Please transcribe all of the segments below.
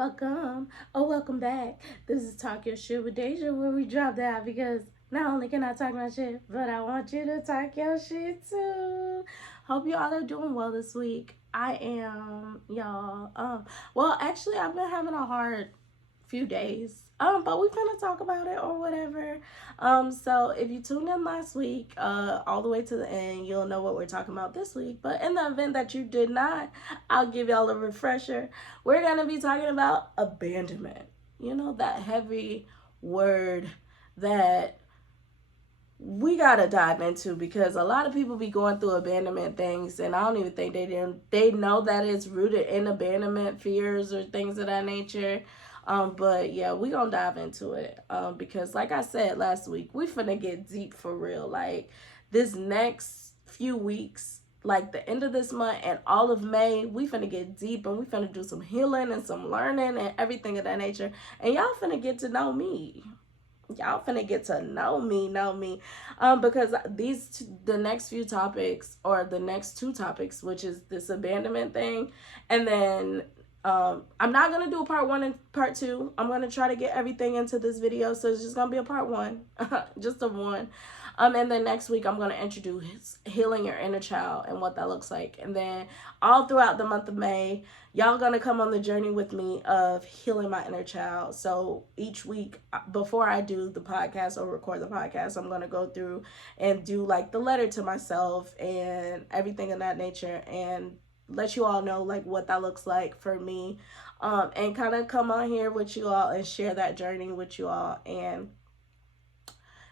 welcome, or welcome back. This is Talk Your Shit with Deja, where we drop that because not only can I talk my shit, but I want you to talk your shit too. Hope you all are doing well this week. I am, y'all. Well, actually, I've been having a hard few days. But we finna talk about it or whatever. So if you tuned in last week, all the way to the end, you'll know what we're talking about this week. But in the event that you did not, I'll give y'all a refresher. We're gonna be talking about abandonment. You know, that heavy word that we gotta dive into because a lot of people be going through abandonment things, and I don't even think they know that it's rooted in abandonment fears or things of that nature. But yeah, we gonna dive into it. Because like I said last week, we finna get deep for real. Like this next few weeks, like the end of this month and all of May, we finna get deep and we finna do some healing and some learning and everything of that nature. And y'all finna get to know me because the next few topics, or the next two topics, which is this abandonment thing, and then I'm not gonna do a part one and part two. I'm gonna try to get everything into this video, so it's just gonna be a part one, just a one. And then next week I'm gonna introduce healing your inner child and what that looks like, and then all throughout the month of May, y'all gonna come on the journey with me of healing my inner child. So each week before I do the podcast or record the podcast, I'm gonna go through and do like the letter to myself and everything of that nature, and let you all know like what that looks like for me, and kind of come on here with you all and share that journey with you all. And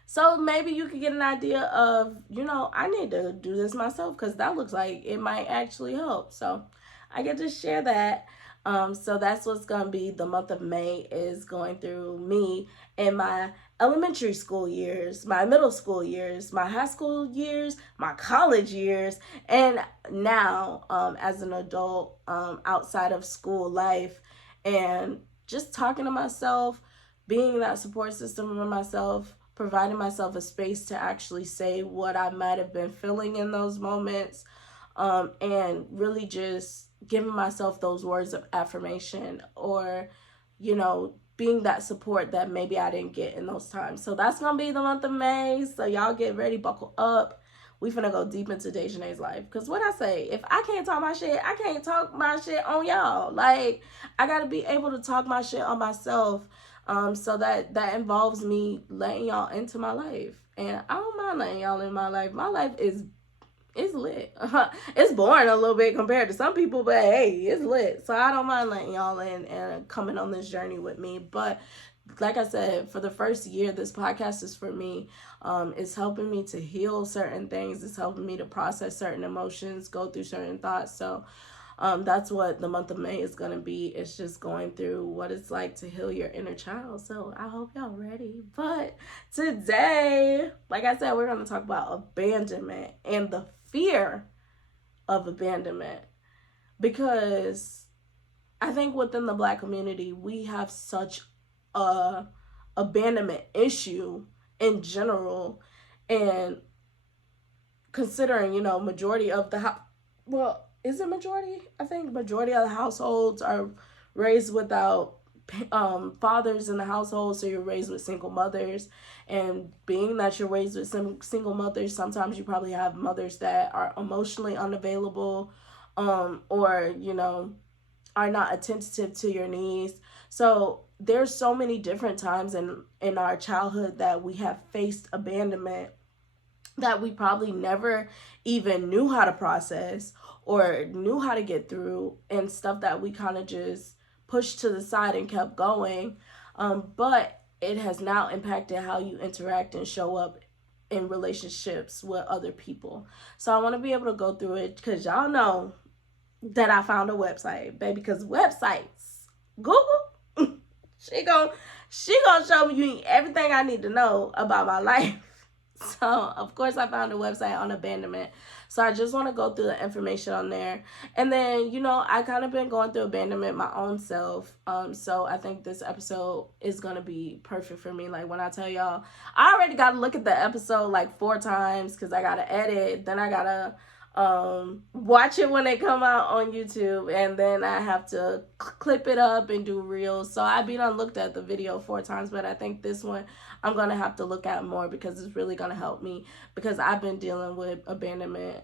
so maybe you could get an idea of, I need to do this myself because that looks like it might actually help. So I get to share that. So that's what's going to be the month of May, is going through me in my elementary school years, my middle school years, my high school years, my college years, and now as an adult, outside of school life, and just talking to myself, being that support system for myself, providing myself a space to actually say what I might have been feeling in those moments, and really just giving myself those words of affirmation, or, being that support that maybe I didn't get in those times. So that's going to be the month of May. So y'all get ready, buckle up. We finna go deep into Dejanay's life. Because what I say, if I can't talk my shit, I can't talk my shit on y'all. Like, I got to be able to talk my shit on myself. So that involves me letting y'all into my life. And I don't mind letting y'all in my life. My life is lit. It's boring a little bit compared to some people, but hey, it's lit. So I don't mind letting y'all in and coming on this journey with me. But like I said, for the first year, this podcast is for me. It's helping me to heal certain things. It's helping me to process certain emotions, go through certain thoughts. So that's what the month of May is going to be. It's just going through what it's like to heal your inner child. So I hope y'all ready. But today, like I said, we're going to talk about abandonment and the fear of abandonment, because I think within the Black community, we have such a abandonment issue in general. And considering, majority of is it majority? I think majority of the households are raised without fathers in the household, so you're raised with single mothers. And being that you're raised with some single mothers, sometimes you probably have mothers that are emotionally unavailable, or are not attentive to your needs. So there's so many different times in our childhood that we have faced abandonment that we probably never even knew how to process or knew how to get through, and stuff that we kind of just pushed to the side and kept going. But it has now impacted how you interact and show up in relationships with other people. So I want to be able to go through it, because y'all know that I found a website, baby, because websites, Google, she gonna show me everything I need to know about my life. So, of course, I found a website on abandonment. So I just want to go through the information on there. And then, I kind of been going through abandonment my own self. So I think this episode is going to be perfect for me. Like, when I tell y'all, I already got to look at the episode like 4 times because I got to edit. Then I got to watch it when they come out on YouTube, and then I have to clip it up and do reels. So I done looked at the video 4 times, but I think this one I'm gonna have to look at more because it's really gonna help me, because I've been dealing with abandonment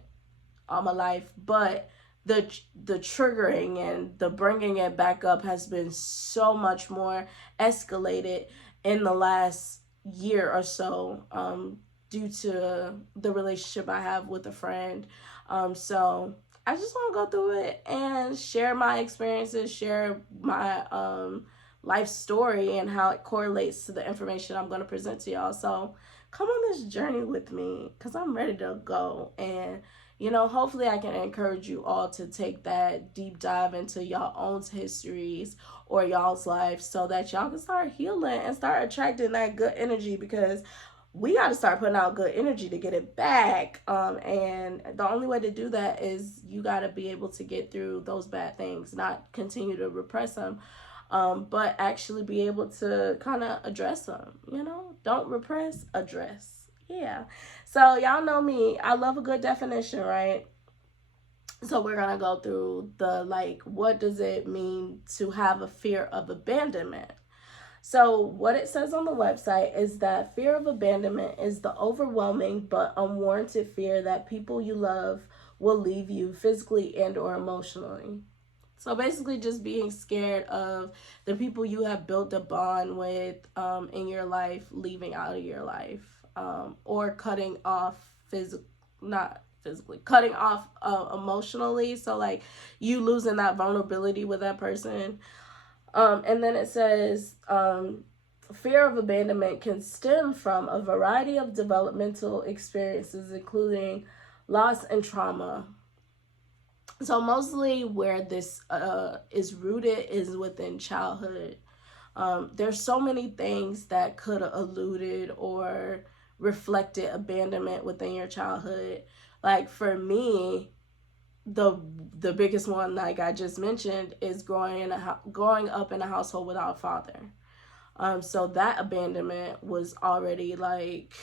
all my life, but the triggering and the bringing it back up has been so much more escalated in the last year or so, due to the relationship I have with a friend. So I just want to go through it and share my experiences, share my life story, and how it correlates to the information I'm going to present to y'all. So come on this journey with me, because I'm ready to go. And hopefully I can encourage you all to take that deep dive into y'all own histories or y'all's life, so that y'all can start healing and start attracting that good energy, because we got to start putting out good energy to get it back. And the only way to do that is you got to be able to get through those bad things, not continue to repress them, but actually be able to kind of address them. Don't repress, address. Yeah. So y'all know me. I love a good definition, right? So we're going to go through what does it mean to have a fear of abandonment? So what it says on the website is that fear of abandonment is the overwhelming but unwarranted fear that people you love will leave you physically and or emotionally. So basically just being scared of the people you have built a bond with in your life leaving out of your life, or cutting off not physically, cutting off emotionally. So like you losing that vulnerability with that person. And then it says, fear of abandonment can stem from a variety of developmental experiences, including loss and trauma. So mostly where this is rooted is within childhood. There's so many things that could have alluded or reflected abandonment within your childhood. Like for me, the biggest one, like I just mentioned, is growing up in a household without a father. So that abandonment was already like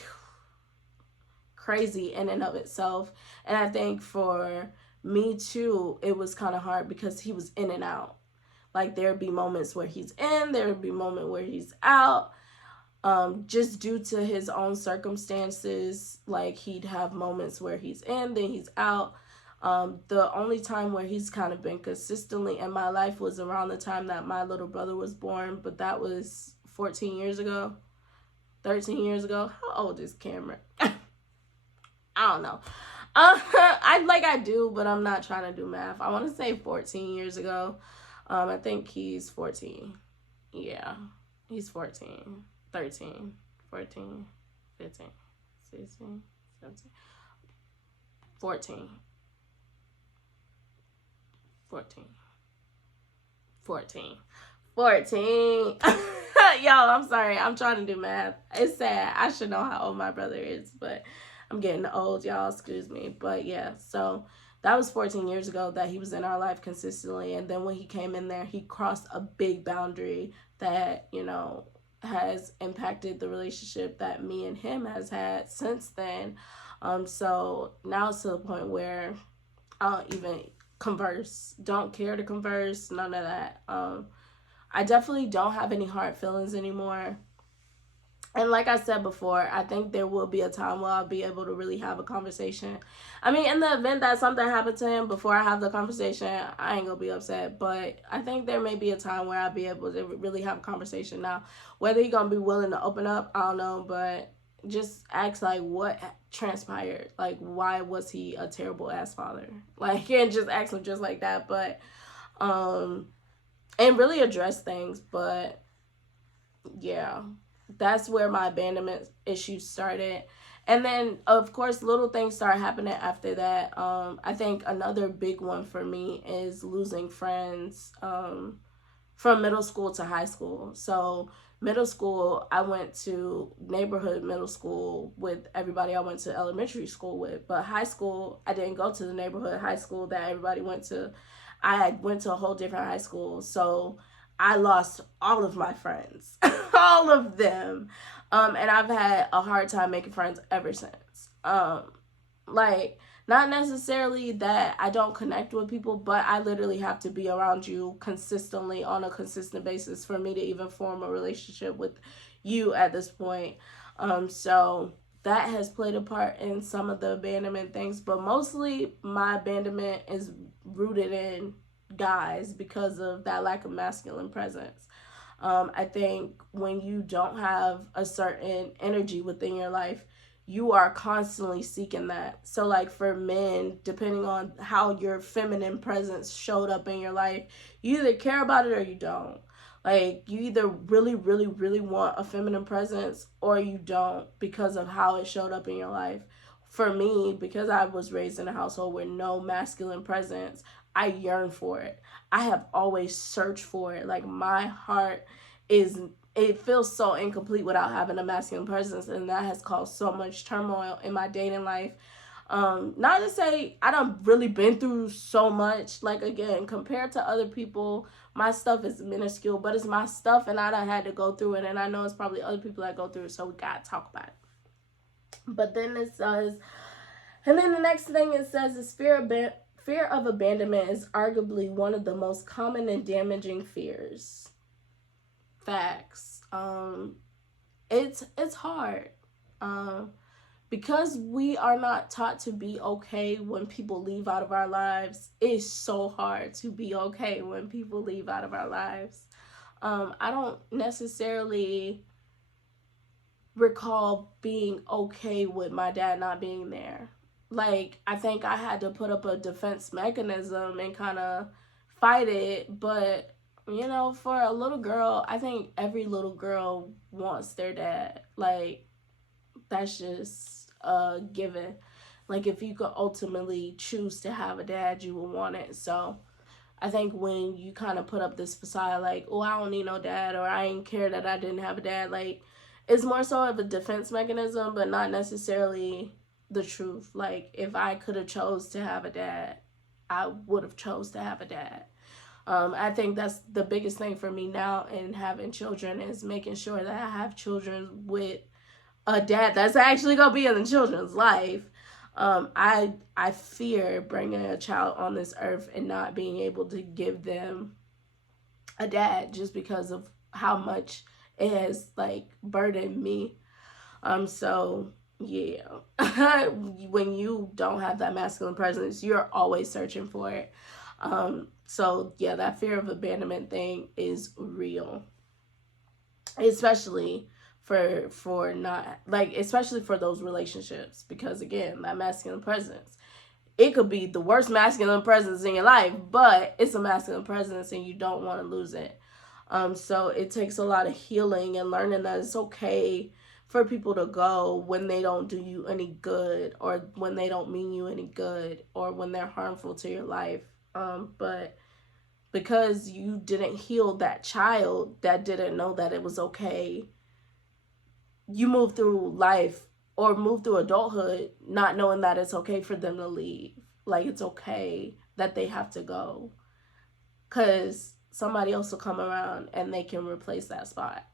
crazy in and of itself. And I think for me too, it was kind of hard because he was in and out. Like there'd be moments where he's in, there would be moment where he's out. Just due to his own circumstances, like he'd have moments where he's in, then he's out. The only time where he's kind of been consistently in my life was around the time that my little brother was born, but that was 14 years ago, 13 years ago. How old is Cameron? I don't know. I do, but I'm not trying to do math. I want to say 14 years ago. I think he's 14. Yeah, he's 14, 13, 14, 15, 16, 17, 14. 14. Yo, I'm sorry. I'm trying to do math. It's sad. I should know how old my brother is, but I'm getting old, y'all. Excuse me. But yeah, so that was 14 years ago that he was in our life consistently. And then when he came in there, he crossed a big boundary that, has impacted the relationship that me and him has had since then. So now it's to the point where I don't even converse, don't care to converse, none of that. I definitely don't have any hard feelings anymore. And like I said before, I think there will be a time where I'll be able to really have a conversation. I mean, in the event that something happened to him before I have the conversation, I ain't gonna be upset. But I think there may be a time where I'll be able to really have a conversation. Now, whether he's gonna be willing to open up, I don't know. But just ask, like, what transpired? Like, why was he a terrible ass father? Like, and just ask him just like that. But, and really address things. But, yeah, that's where my abandonment issues started. And then, of course, little things start happening after that. I think another big one for me is losing friends from middle school to high school. So middle school, I went to neighborhood middle school with everybody I went to elementary school with. But high school, I didn't go to the neighborhood high school that everybody went to. I went to a whole different high school. So I lost all of my friends, all of them. And I've had a hard time making friends ever since. Like, Not necessarily that I don't connect with people, but I literally have to be around you consistently on a consistent basis for me to even form a relationship with you at this point. So that has played a part in some of the abandonment things, but mostly my abandonment is rooted in guys because of that lack of masculine presence. I think when you don't have a certain energy within your life, you are constantly seeking that. So, like for men, depending on how your feminine presence showed up in your life, you either care about it or you don't. Like, you either really, really, really want a feminine presence or you don't because of how it showed up in your life. For me, because I was raised in a household with no masculine presence, I yearn for it. I have always searched for it. Like, my heart is, it feels so incomplete without having a masculine presence, and that has caused so much turmoil in my dating life. Not to say I done really been through so much. Like, again, compared to other people, my stuff is minuscule, but it's my stuff, and I done had to go through it, and I know it's probably other people that go through it, so we gotta talk about it. But then it says, and then the next thing it says is fear of abandonment is arguably one of the most common and damaging fears. Facts. It's hard. Because we are not taught to be okay when people leave out of our lives. It's so hard to be okay when people leave out of our lives. I don't necessarily recall being okay with my dad not being there. Like, I think I had to put up a defense mechanism and kind of fight it, but you know, for a little girl, I think every little girl wants their dad. Like, that's just a given. Like, if you could ultimately choose to have a dad, you would want it. So I think when you kind of put up this facade, like, oh, I don't need no dad, or I ain't care that I didn't have a dad, like, it's more so of a defense mechanism, but not necessarily the truth. Like, if I could have chose to have a dad, I would have chose to have a dad. I think that's the biggest thing for me now in having children is making sure that I have children with a dad that's actually gonna be in the children's life. I fear bringing a child on this earth and not being able to give them a dad just because of how much it has like burdened me. So yeah, when you don't have that masculine presence, you're always searching for it. So yeah, that fear of abandonment thing is real, especially for not like especially for those relationships, because again, that masculine presence, it could be the worst masculine presence in your life, but it's a masculine presence and you don't want to lose it. So it takes a lot of healing and learning that it's okay for people to go when they don't do you any good, or when they don't mean you any good, or when they're harmful to your life. But because you didn't heal that child that didn't know that it was okay, you move through life or move through adulthood not knowing that it's okay for them to leave. Like, it's okay that they have to go, because somebody else will come around and they can replace that spot.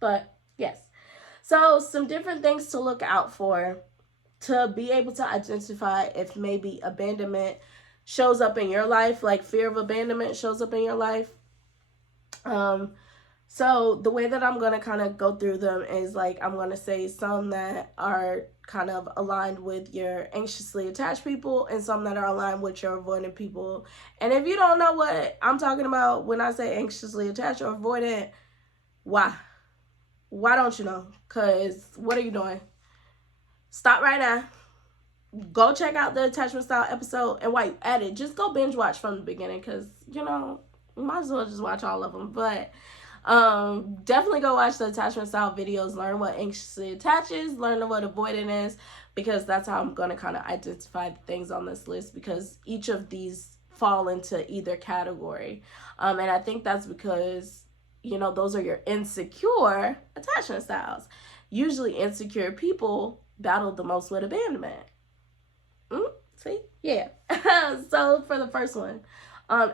But yes, so some different things to look out for to be able to identify if maybe abandonment shows up in your life, like fear of abandonment shows up in your life. So the way that I'm going to kind of go through them is like, I'm going to say some that are kind of aligned with your anxiously attached people and some that are aligned with your avoidant people. And if you don't know what I'm talking about when I say anxiously attached or avoidant, why? Why don't you know? Because what are you doing? Stop right now. Go check out the attachment style episode, and while you at it, just go binge watch from the beginning, because, you know, you might as well just watch all of them. But definitely go watch the attachment style videos, learn what anxiously attaches, learn what avoidant is, because that's how I'm going to kind of identify the things on this list, because each of these fall into either category. And I think that's because, you know, those are your insecure attachment styles. Usually insecure people battle the most with abandonment. See? Yeah. So for the first one,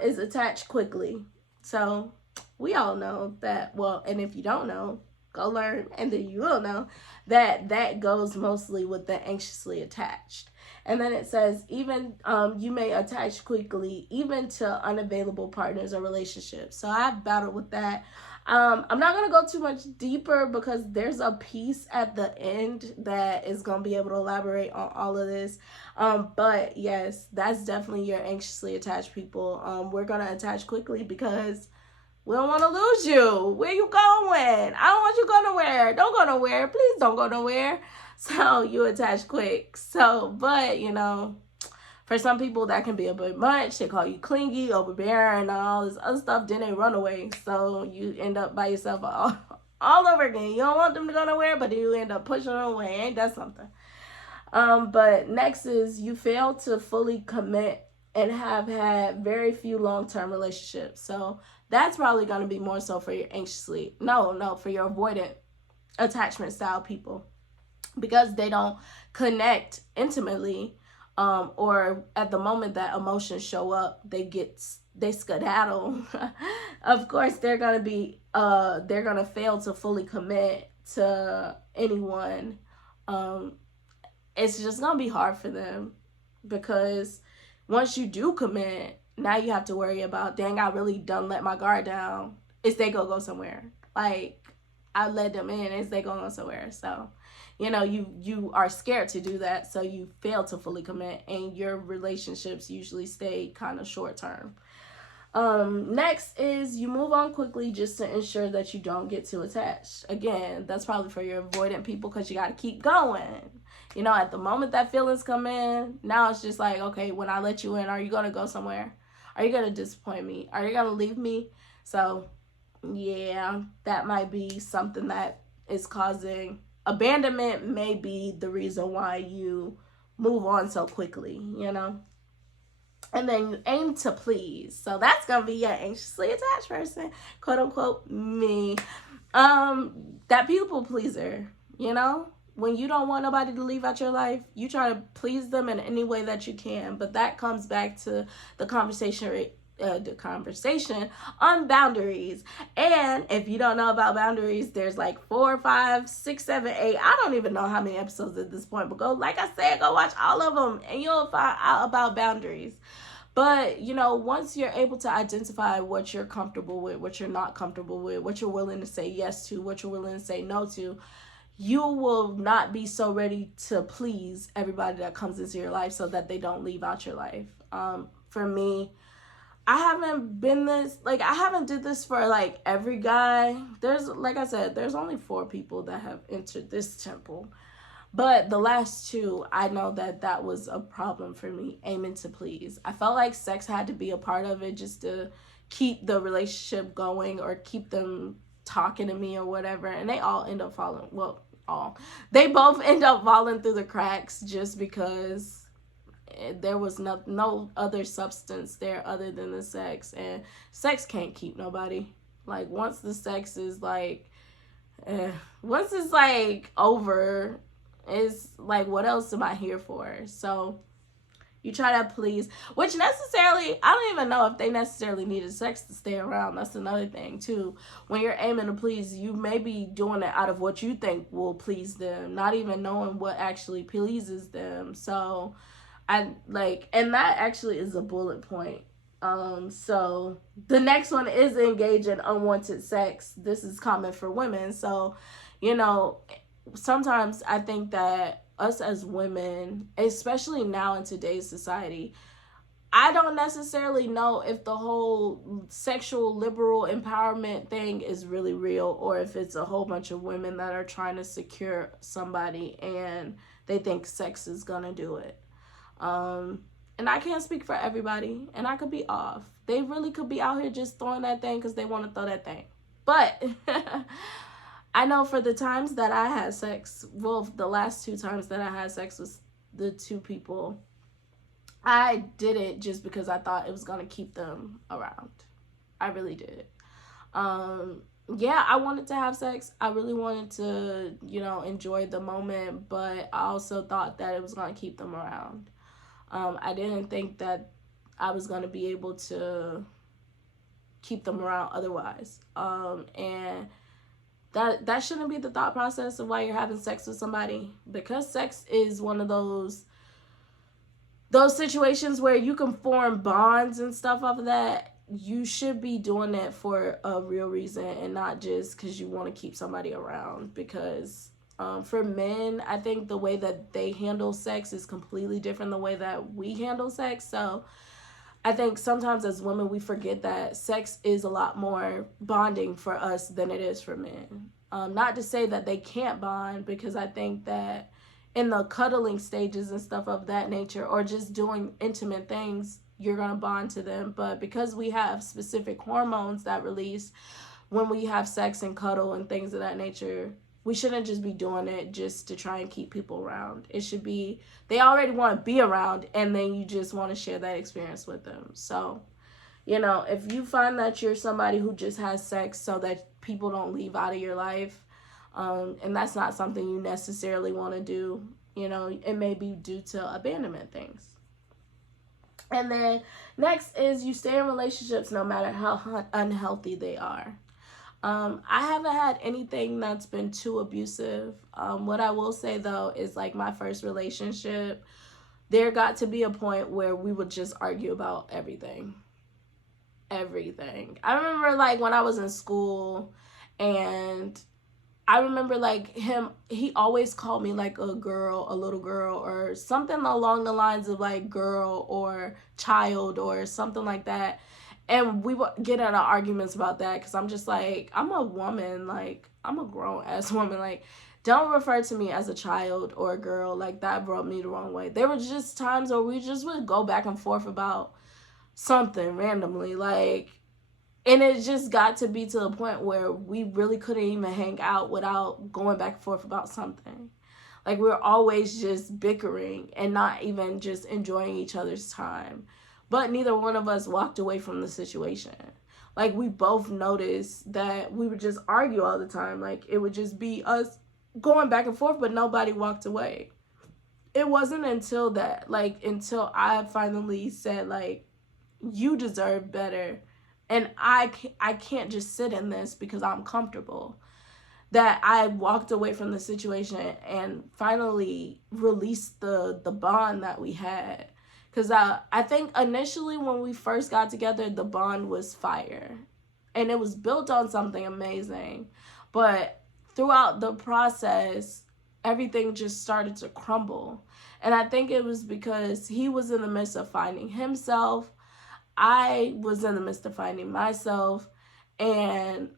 is attach quickly. So we all know that, well, and if you don't know, Go learn, and then you will know that that goes mostly with the anxiously attached. And then it says, even you may attach quickly, even to unavailable partners or relationships. So I've battled with that. I'm not going to go too much deeper because there's a piece at the end that is going to be able to elaborate on all of this. But yes, that's definitely your anxiously attached people. We're going to attach quickly because we don't want to lose you. Where you going? I don't want you to go nowhere. Don't go nowhere. Please don't go nowhere. So you attach quick. So, but you know, for some people that can be a bit much. They call you clingy, overbearing, and all this other stuff. Then they run away. So you end up by yourself all over again. You don't want them to go nowhere, but you end up pushing them away. Ain't that something? But next is you fail to fully commit and have had very few long-term relationships. So that's probably going to be more so for your for your avoidant attachment style people, because they don't connect intimately, or at the moment that emotions show up, they skedaddle. Of course, they're gonna fail to fully commit to anyone. It's just gonna be hard for them, because once you do commit, now you have to worry about, dang, I really done let my guard down. Is they gonna go somewhere? Like, I let them in. Is they gonna go somewhere? So, you know, you are scared to do that, so you fail to fully commit, and your relationships usually stay kind of short term. Next is you move on quickly just to ensure that you don't get too attached. Again, that's probably for your avoidant people, because you got to keep going. You know, at the moment that feelings come in, now it's just like, okay, when I let you in, are you going to go somewhere? Are you going to disappoint me? Are you going to leave me? So, yeah, that might be something that is causing abandonment, may be the reason why you move on so quickly, you know? And then you aim to please. So that's gonna be your anxiously attached person, quote unquote me. That people pleaser, you know? When you don't want nobody to leave out your life, you try to please them in any way that you can. But that comes back to the conversation on boundaries. And if you don't know about boundaries, there's like 4, 5, 6, 7, 8. I don't even know how many episodes at this point, but go, like I said, go watch all of them and you'll find out about boundaries. But, you know, once you're able to identify what you're comfortable with, what you're not comfortable with, what you're willing to say yes to, what you're willing to say no to, you will not be so ready to please everybody that comes into your life so that they don't leave out your life. For me, I haven't did this for like every guy. There's, like I said, there's only 4 people that have entered this temple. But the last 2, I know that was a problem for me, aiming to please. I felt like sex had to be a part of it just to keep the relationship going or keep them talking to me or whatever. And they all end up falling, they both end up falling through the cracks just because there was no other substance there other than the sex. And sex can't keep nobody. Like, once the sex is like, once it's like over, it's like, what else am I here for? So you try to please, which necessarily, I don't even know if they necessarily needed sex to stay around. That's another thing too. When you're aiming to please, you may be doing it out of what you think will please them, not even knowing what actually pleases them. So and that actually is a bullet point. So the next one is engage in unwanted sex. This is common for women. So, you know, sometimes I think that us as women, especially now in today's society, I don't necessarily know if the whole sexual liberal empowerment thing is really real, or if it's a whole bunch of women that are trying to secure somebody and they think sex is gonna do it. And I can't speak for everybody, and I could be off. They really could be out here just throwing that thing because they want to throw that thing. But I know for the times that I had sex, well, the last 2 times that I had sex with the 2 people, I did it just because I thought it was going to keep them around. I really did. Yeah, I wanted to have sex. I really wanted to, you know, enjoy the moment, but I also thought that it was going to keep them around. I didn't think that I was going to be able to keep them around otherwise. And that shouldn't be the thought process of why you're having sex with somebody, because sex is one of those situations where you can form bonds and stuff off of that. You should be doing it for a real reason and not just because you want to keep somebody around. Because for men, I think the way that they handle sex is completely different than the way that we handle sex. So I think sometimes as women, we forget that sex is a lot more bonding for us than it is for men. Not to say that they can't bond, because I think that in the cuddling stages and stuff of that nature, or just doing intimate things, you're going to bond to them. But because we have specific hormones that release when we have sex and cuddle and things of that nature, we shouldn't just be doing it just to try and keep people around. It should be they already want to be around, and then you just want to share that experience with them. So, if you find that you're somebody who just has sex so that people don't leave out of your life, and that's not something you necessarily want to do, it may be due to abandonment things. And then next is you stay in relationships no matter how unhealthy they are. I haven't had anything that's been too abusive. What I will say though is, like, my first relationship, there got to be a point where we would just argue about everything. Everything. I remember, like, when I was in school, and I remember, like, he always called me, like, a girl, a little girl, or something along the lines of, like, girl or child or something like that. And we would get into arguments about that, because I'm just like, I'm a woman, like, I'm a grown-ass woman, like, don't refer to me as a child or a girl. Like, that rubbed me the wrong way. There were just times where we just would go back and forth about something randomly, like, and it just got to be to the point where we really couldn't even hang out without going back and forth about something. Like, we're always just bickering and not even just enjoying each other's time. But neither one of us walked away from the situation. Like, we both noticed that we would just argue all the time. Like, it would just be us going back and forth, but nobody walked away. It wasn't until that, like, until I finally said, like, you deserve better, and I can't just sit in this because I'm comfortable, that I walked away from the situation and finally released the bond that we had. Because I think initially when we first got together, the bond was fire, and it was built on something amazing. But throughout the process, everything just started to crumble. And I think it was because he was in the midst of finding himself. I was in the midst of finding myself, and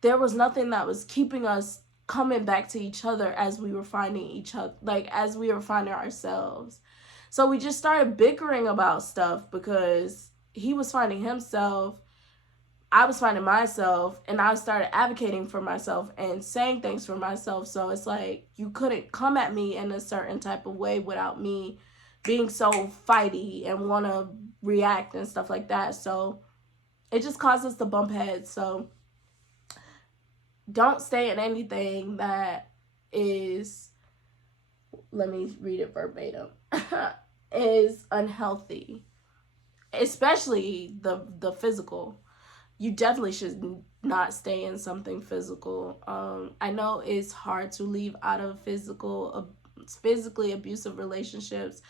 there was nothing that was keeping us coming back to each other as we were finding each other, like, as we were finding ourselves. So we just started bickering about stuff because he was finding himself, I was finding myself, and I started advocating for myself and saying things for myself. So it's like, you couldn't come at me in a certain type of way without me being so fighty and want to react and stuff like that. So it just caused us to bump heads. So don't stay in anything that is, let me read it verbatim, is unhealthy, especially the physical. You definitely should not stay in something physical. I know it's hard to leave out of physically abusive relationships,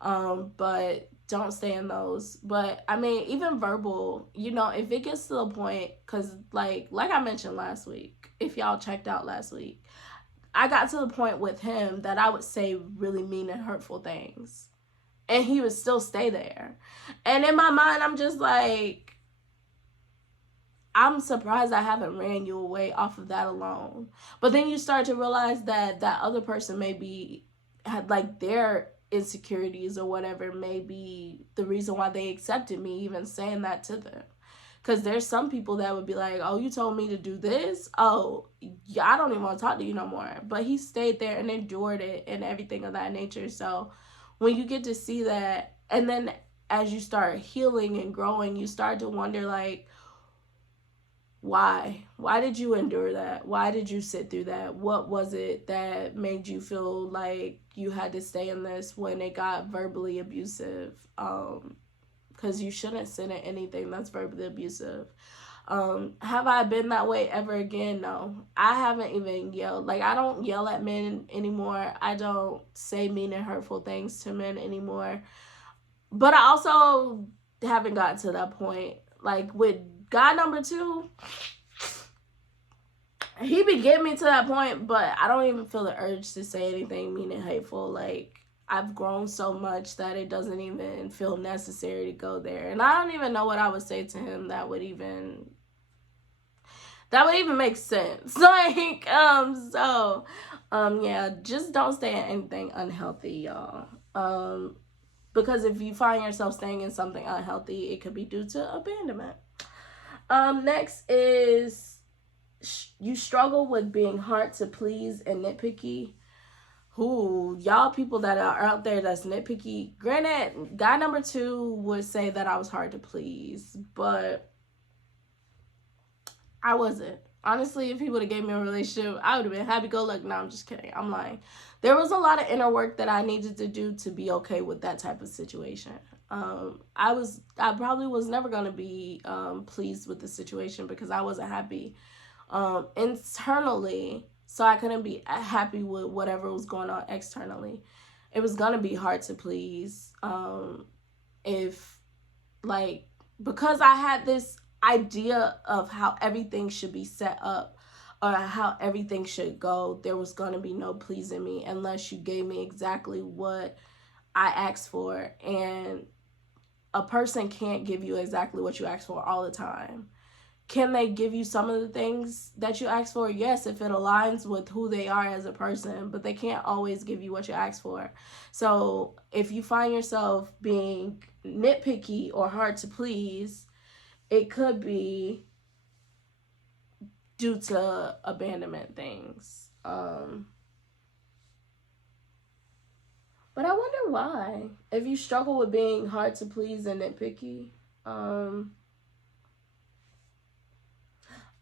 but don't stay in those. But I mean, even verbal, if it gets to the point, because like I mentioned last week, if y'all checked out last week, I got to the point with him that I would say really mean and hurtful things, and he would still stay there. And in my mind, I'm just like, I'm surprised I haven't ran you away off of that alone. But then you start to realize that that other person maybe had, like, their insecurities or whatever may be the reason why they accepted me even saying that to them. Because there's some people that would be like, oh, you told me to do this? Oh, yeah, I don't even want to talk to you no more. But he stayed there and endured it and everything of that nature. So when you get to see that, and then as you start healing and growing, you start to wonder, like, why did you endure that? Why did you sit through that? What was it that made you feel like you had to stay in this when it got verbally abusive? Because you shouldn't sit in anything that's verbally abusive. Have I been that way ever again? No. I haven't even yelled. Like, I don't yell at men anymore. I don't say mean and hurtful things to men anymore. But I also haven't gotten to that point. Like, with guy number 2, he be getting me to that point, but I don't even feel the urge to say anything mean and hateful. Like, I've grown so much that it doesn't even feel necessary to go there. And I don't even know what I would say to him that would even make sense. Like, yeah, just don't stay in anything unhealthy, y'all. Because if you find yourself staying in something unhealthy, it could be due to abandonment. Next is you struggle with being hard to please and nitpicky. Who, y'all people that are out there that's nitpicky. Granted, guy number 2 would say that I was hard to please, but I wasn't. Honestly, if he would have gave me a relationship, I would have been happy-go-lucky. No, I'm just kidding. I'm lying. There was a lot of inner work that I needed to do to be okay with that type of situation. I probably was never going to be pleased with the situation because I wasn't happy internally, so I couldn't be happy with whatever was going on externally. It was going to be hard to please if, like, because I had this idea of how everything should be set up or how everything should go, there was going to be no pleasing me unless you gave me exactly what I asked for. And a person can't give you exactly what you asked for all the time. Can they give you some of the things that you ask for? Yes, if it aligns with who they are as a person, but they can't always give you what you ask for. So if you find yourself being nitpicky or hard to please, it could be due to abandonment things. But I wonder why. If you struggle with being hard to please and nitpicky, I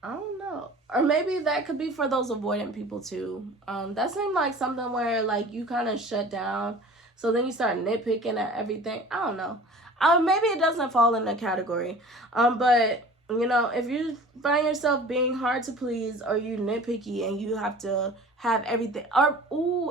don't know. Or maybe that could be for those avoidant people too. That seemed like something where like you kind of shut down, so then you start nitpicking at everything. I don't know. Maybe it doesn't fall in the category. But you know, if you find yourself being hard to please or you nitpicky and you have to have everything, or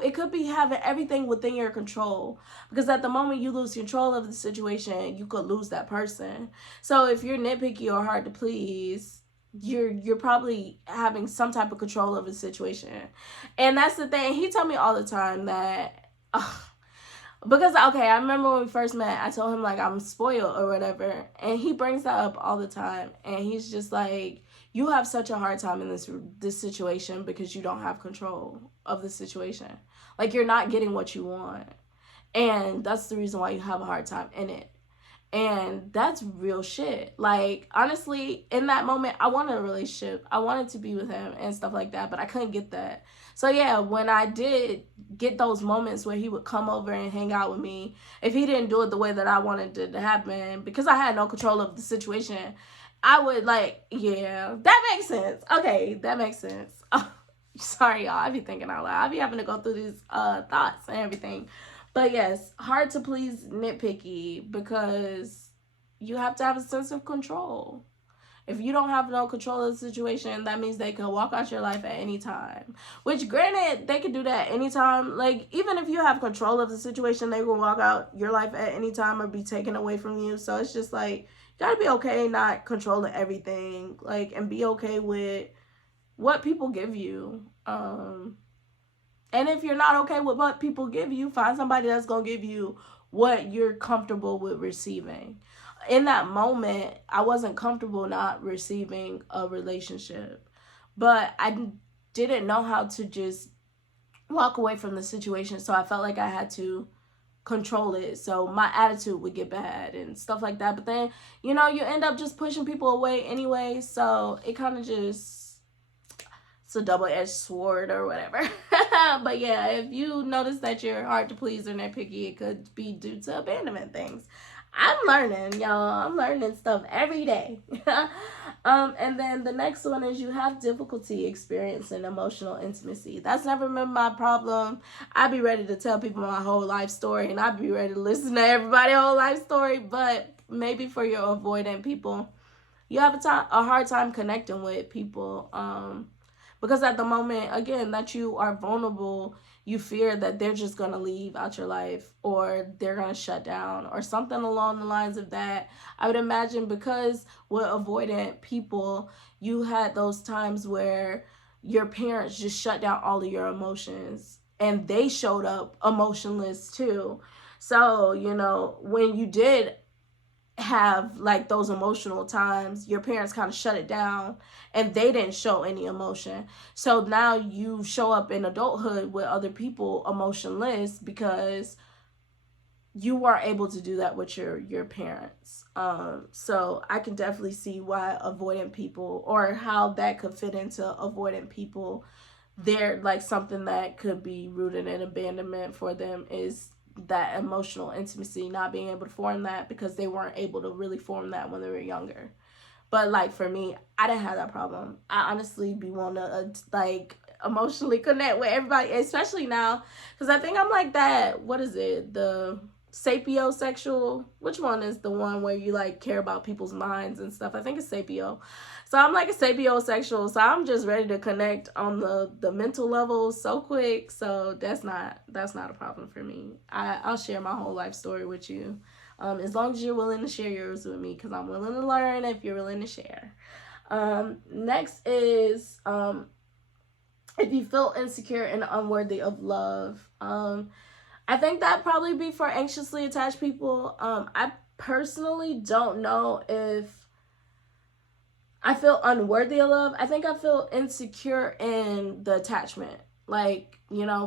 it could be having everything within your control, because at the moment you lose control of the situation, you could lose that person. So if you're nitpicky or hard to please, you're probably having some type of control of the situation. And that's the thing. He told me all the time that because okay, I remember when we first met, I told him like I'm spoiled or whatever, and he brings that up all the time, and he's just like, you have such a hard time in this situation because you don't have control of the situation. Like, you're not getting what you want, and that's the reason why you have a hard time in it. And that's real shit. Like, honestly, in that moment, I wanted a relationship. I wanted to be with him and stuff like that, but I couldn't get that. So, yeah, when I did get those moments where he would come over and hang out with me, if he didn't do it the way that I wanted it to happen, because I had no control of the situation, I would, like, yeah, that makes sense. Okay, that makes sense. Sorry, y'all. I be thinking out loud. I be having to go through these thoughts and everything. But yes, hard to please, nitpicky, because you have to have a sense of control. If you don't have no control of the situation, that means they can walk out your life at any time. Which, granted, they can do that anytime. Like, even if you have control of the situation, they will walk out your life at any time or be taken away from you. So it's just like, you gotta be okay not controlling everything. Like, and be okay with what people give you. And if you're not okay with what people give you, find somebody that's going to give you what you're comfortable with receiving. In that moment, I wasn't comfortable not receiving a relationship. But I didn't know how to just walk away from the situation. So I felt like I had to control it. So my attitude would get bad and stuff like that. But then, you know, you end up just pushing people away anyway. So it kind of just... it's a double-edged sword or whatever. But yeah, if you notice that you're hard to please or nitpicky, it could be due to abandonment things. I'm learning, y'all. I'm learning stuff every day. And then the next one is you have difficulty experiencing emotional intimacy. That's never been my problem. I'd be ready to tell people my whole life story, and I'd be ready to listen to everybody's whole life story. But maybe for your avoidant people, you have a hard time connecting with people. Because at the moment, again, that you are vulnerable, you fear that they're just going to leave out your life, or they're going to shut down, or something along the lines of that. I would imagine because with avoidant people, you had those times where your parents just shut down all of your emotions, and they showed up emotionless too. So, when you did have like those emotional times, your parents kind of shut it down and they didn't show any emotion. So now you show up in adulthood with other people emotionless because you weren't able to do that with your parents. So I can definitely see why avoidant people, or how that could fit into avoidant people. They're like, something that could be rooted in abandonment for them is that emotional intimacy, not being able to form that because they weren't able to really form that when they were younger. But like for me, I didn't have that problem. I honestly be wanting to like emotionally connect with everybody, especially now, because I think I'm like that. What is it? The sapiosexual. Which one is the one where you like care about people's minds and stuff? I think it's sapio. So I'm like a sapiosexual. So I'm just ready to connect on the mental level so quick. So that's not a problem for me. I'll share my whole life story with you. As long as you're willing to share yours with me, because I'm willing to learn if you're willing to share. Next is if you feel insecure and unworthy of love. I think that probably be for anxiously attached people. I personally don't know if I feel unworthy of love. I think I feel insecure in the attachment. Like,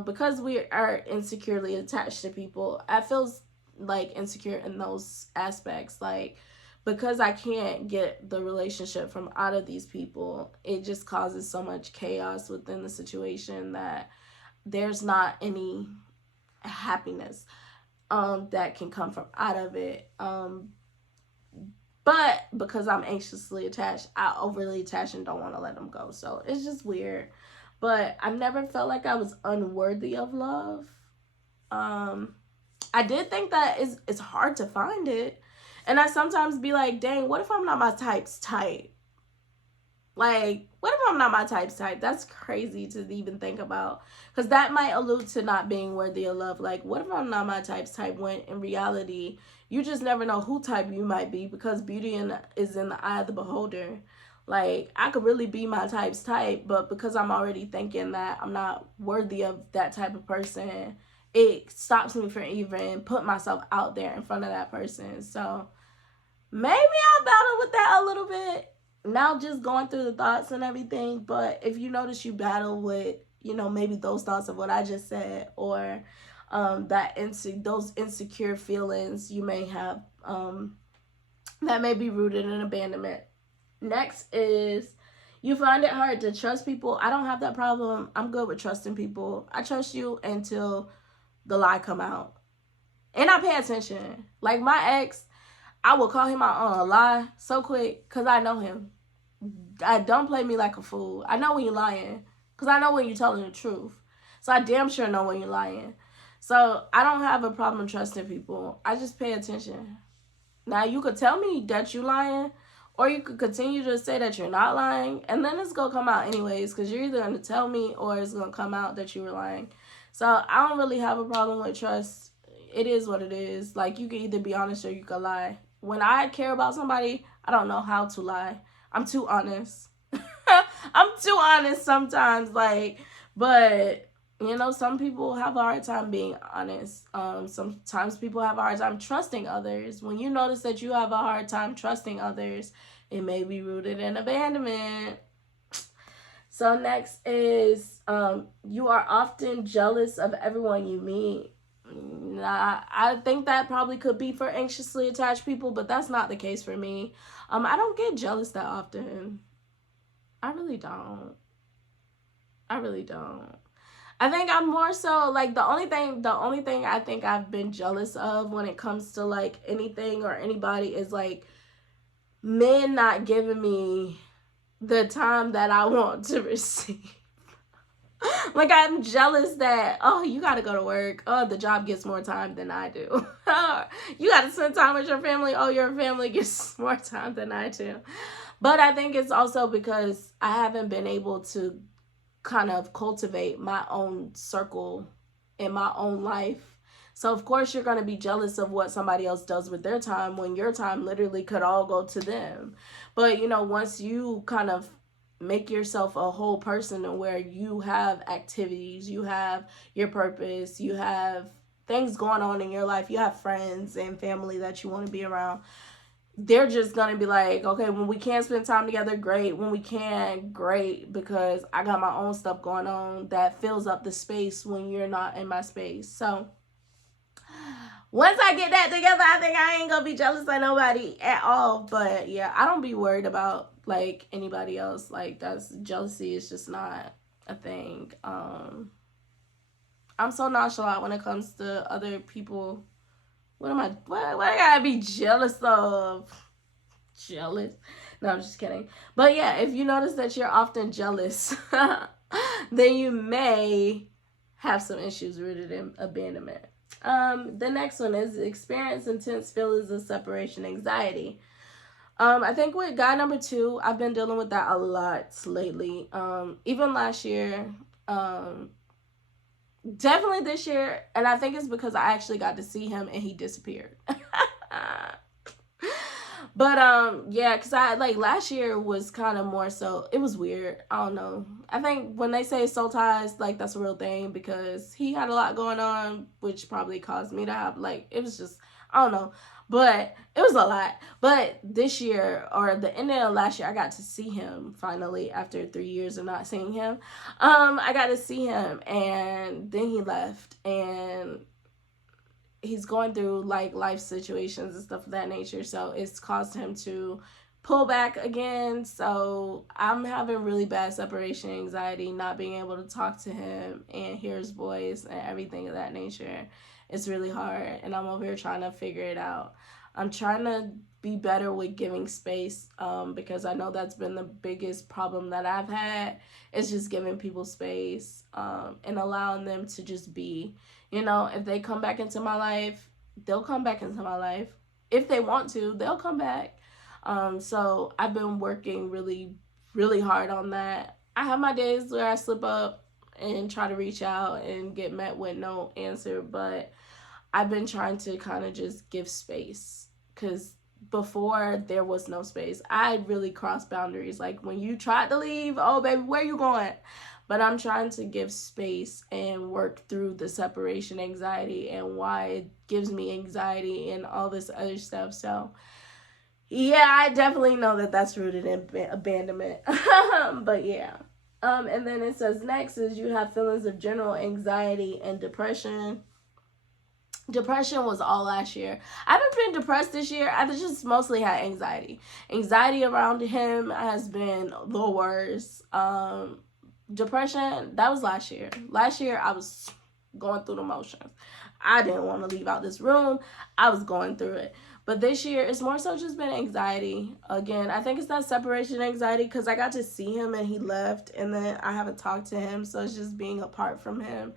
because we are insecurely attached to people, I feel like insecure in those aspects. Like, because I can't get the relationship from out of these people, it just causes so much chaos within the situation that there's not any happiness that can come from out of it. But because I'm anxiously attached, I overly attach and don't want to let them go. So it's just weird. But I've never felt like I was unworthy of love. I did think that it's hard to find it. And I sometimes be like, dang, what if I'm not my type's type? Like, what if I'm not my type's type? That's crazy to even think about. Because that might allude to not being worthy of love. Like, what if I'm not my type's type, when in reality, you just never know who type you might be, because beauty is in the eye of the beholder. Like, I could really be my type's type, but because I'm already thinking that I'm not worthy of that type of person, it stops me from even putting myself out there in front of that person. So maybe I'll battle with that a little bit now, just going through the thoughts and everything. But if you notice you battle with, maybe those thoughts of what I just said, or those insecure feelings you may have, that may be rooted in abandonment. Next is you find it hard to trust people. I don't have that problem. I'm good with trusting people. I trust you until the lie come out. And I pay attention. Like my ex, I will call him out on a lie so quick because I know him. I don't play me like a fool. I know when you're lying because I know when you're telling the truth. So I damn sure know when you're lying. So I don't have a problem trusting people. I just pay attention. Now you could tell me that you're lying, or you could continue to say that you're not lying, and then it's going to come out anyways, because you're either going to tell me or it's going to come out that you were lying. So I don't really have a problem with trust. It is what it is. Like, you can either be honest or you can lie. When I care about somebody, I don't know how to lie. I'm too honest. I'm too honest sometimes, like, but some people have a hard time being honest. Sometimes people have a hard time trusting others. When you notice that you have a hard time trusting others, it may be rooted in abandonment. So next is you are often jealous of everyone you meet. I think that probably could be for anxiously attached people, but that's not the case for me. I don't get jealous that often. I really don't. I think I'm more so like the only thing I think I've been jealous of when it comes to like anything or anybody is like men not giving me the time that I want to receive. Like, I'm jealous that, oh, you got to go to work. Oh, the job gets more time than I do. You got to spend time with your family. Oh, your family gets more time than I do. But I think it's also because I haven't been able to kind of cultivate my own circle in my own life. So of course you're going to be jealous of what somebody else does with their time when your time literally could all go to them. But once you kind of make yourself a whole person and where you have activities, you have your purpose, you have things going on in your life, you have friends and family that you want to be around, they're just gonna be like, okay, when we can't spend time together, great. When we can, great, because I got my own stuff going on that fills up the space when you're not in my space. So once I get that together, I think I ain't gonna be jealous of nobody at all. But yeah, I don't be worried about like anybody else. Like, that's jealousy is just not a thing. I'm so nonchalant when it comes to other people. What I gotta be jealous of? Jealous? No, I'm just kidding. But yeah, if you notice that you're often jealous, then you may have some issues rooted in abandonment. The next one is experience intense feelings of separation anxiety. I think with guy number 2, I've been dealing with that a lot lately. Even last year, definitely this year, and I think it's because I actually got to see him and he disappeared. But yeah, because I like last year was kind of more so, it was weird. I don't know. I think when they say soul ties, like that's a real thing because he had a lot going on, which probably caused me to have like, it was just, I don't know. But it was a lot. But this year, or the end of last year, I got to see him finally after 3 years of not seeing him. I got to see him, and then he left, and he's going through like life situations and stuff of that nature, so it's caused him to pull back again. So I'm having really bad separation anxiety, not being able to talk to him and hear his voice and everything of that nature. It's really hard, and I'm over here trying to figure it out. I'm trying to be better with giving space, because I know that's been the biggest problem that I've had, is just giving people space, and allowing them to just be. If they come back into my life, they'll come back into my life. If they want to, they'll come back. So I've been working really, really hard on that. I have my days where I slip up and try to reach out and get met with no answer, but I've been trying to kind of just give space, because before there was no space. I really crossed boundaries. Like when you tried to leave, oh baby, where you going? But I'm trying to give space and work through the separation anxiety and why it gives me anxiety and all this other stuff. So yeah, I definitely know that that's rooted in abandonment. But yeah. And then it says next is you have feelings of general anxiety and depression. Depression was all last year. I haven't been depressed this year. I just mostly had anxiety. Anxiety around him has been the worst. Depression, that was last year. Last year, I was going through the motions. I didn't want to leave out this room. I was going through it. But this year, it's more so just been anxiety. Again, I think it's that separation anxiety because I got to see him and he left. And then I haven't talked to him. So it's just being apart from him.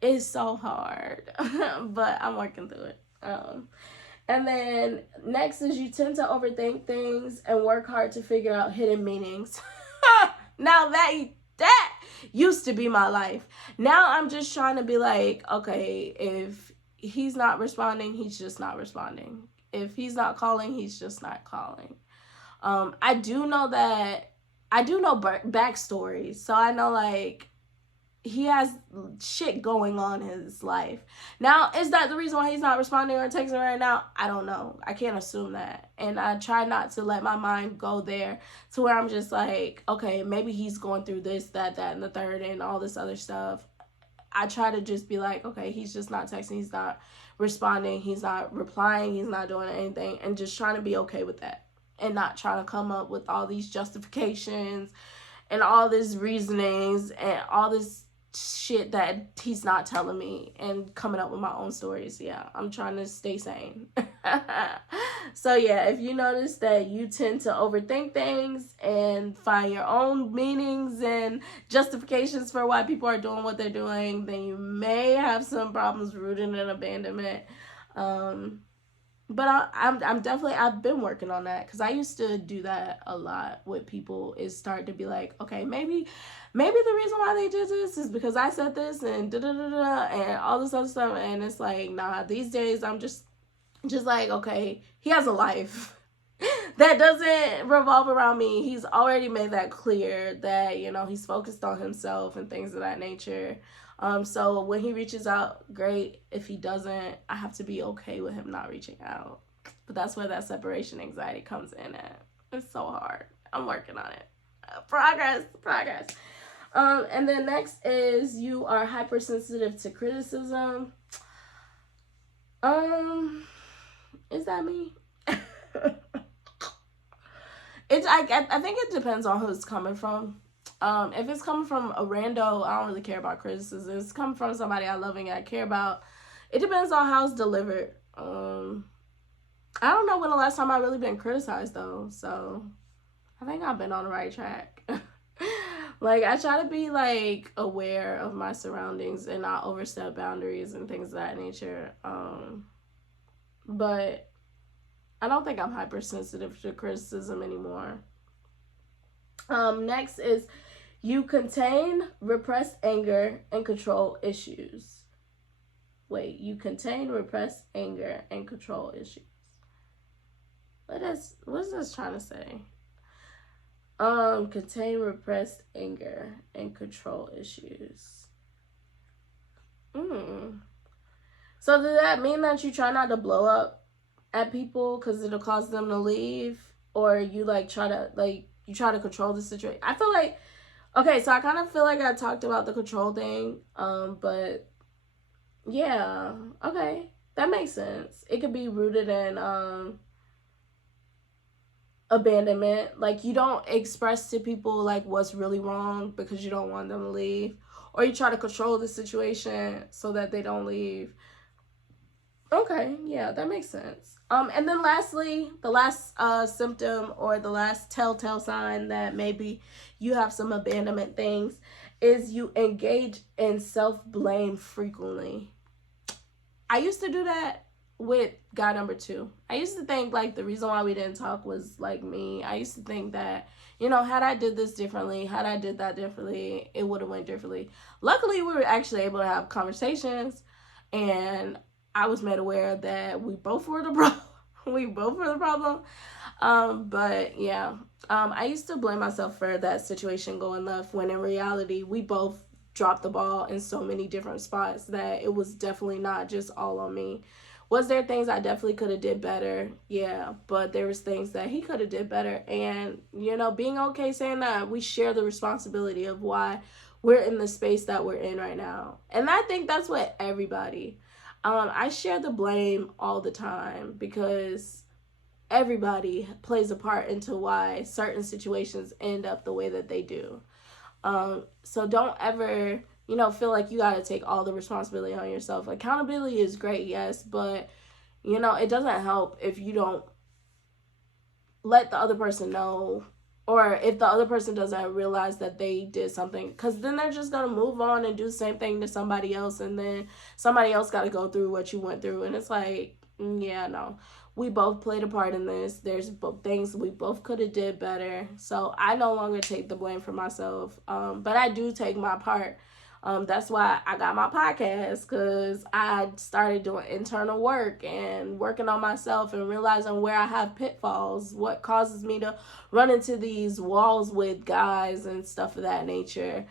It's so hard. But I'm working through it. And then next is you tend to overthink things and work hard to figure out hidden meanings. Now that used to be my life. Now I'm just trying to be like, okay, if he's not responding, he's just not responding. If he's not calling, he's just not calling. I do know backstories. So I know like he has shit going on in his life. Now, is that the reason why he's not responding or texting right now? I don't know. I can't assume that. And I try not to let my mind go there to where I'm just like, okay, maybe he's going through this, that, and the third, and all this other stuff. I try to just be like, okay, he's just not texting. He's not responding. He's not replying. He's not doing anything. And just trying to be okay with that. And not trying to come up with all these justifications and all these reasonings and all this shit that he's not telling me and coming up with my own stories. Yeah, I'm trying to stay sane. So yeah, if you notice that you tend to overthink things and find your own meanings and justifications for why people are doing what they're doing, then you may have some problems rooted in abandonment. but I'm definitely, I've been working on that, because I used to do that a lot with people, is start to be like, okay, maybe the reason why they did this is because I said this and da da da da and all this other stuff, and it's like, nah, these days I'm just like, okay, he has a life that doesn't revolve around me. He's already made that clear that, he's focused on himself and things of that nature. So when he reaches out, great. If he doesn't, I have to be okay with him not reaching out. But that's where that separation anxiety comes in at. It's so hard. I'm working on it. Progress. And then next is, you are hypersensitive to criticism. Is that me? I think it depends on who it's coming from. If it's coming from a rando, I don't really care about criticism. If it's coming from somebody I love and I care about, it depends on how it's delivered. I don't know when the last time I really been criticized though, so I think I've been on the right track. Like, I try to be like aware of my surroundings and not overstep boundaries and things of that nature. But I don't think I'm hypersensitive to criticism anymore. Next is, you contain, repress anger, and control issues. Wait, you contain, repress anger, and control issues. What is this trying to say? Contain, repressed anger, and control issues. So does that mean that you try not to blow up at people because it'll cause them to leave, or you try to control the situation? I feel like, okay, so I kind of feel like I talked about the control thing, but yeah, okay, that makes sense. It could be rooted in abandonment. Like, you don't express to people like what's really wrong because you don't want them to leave, or you try to control the situation so that they don't leave. Okay, yeah, that makes sense. And then lastly, the last symptom, or the last telltale sign that maybe you have some abandonment things, is you engage in self-blame frequently. I used to do that with guy number 2. I used to think like the reason why we didn't talk was like me. I used to think that, had I did this differently, had I did that differently, it would have went differently. Luckily, we were actually able to have conversations, and I was made aware that we both were the problem. But yeah, I used to blame myself for that situation going left, when in reality, we both dropped the ball in so many different spots that it was definitely not just all on me. Was there things I definitely could have did better? Yeah, but there was things that he could have did better. And, being okay saying that, we share the responsibility of why we're in the space that we're in right now. And I think that's what everybody, I share the blame all the time, because everybody plays a part into why certain situations end up the way that they do. So don't ever, feel like you got to take all the responsibility on yourself. Accountability is great, yes, but, it doesn't help if you don't let the other person know, or if the other person doesn't realize that they did something, because then they're just going to move on and do the same thing to somebody else, and then somebody else got to go through what you went through, and it's like, yeah, no. We both played a part in this. There's things we both could have did better. So I no longer take the blame for myself. But I do take my part. That's why I got my podcast, because I started doing internal work and working on myself and realizing where I have pitfalls, what causes me to run into these walls with guys and stuff of that nature.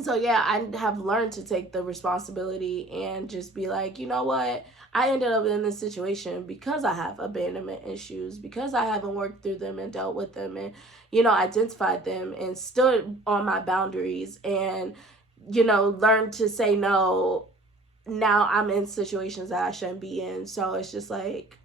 So yeah, I have learned to take the responsibility and just be like, you know what? I ended up in this situation because I have abandonment issues, because I haven't worked through them and dealt with them and, identified them and stood on my boundaries and, learned to say no. Now I'm in situations that I shouldn't be in. So it's just like,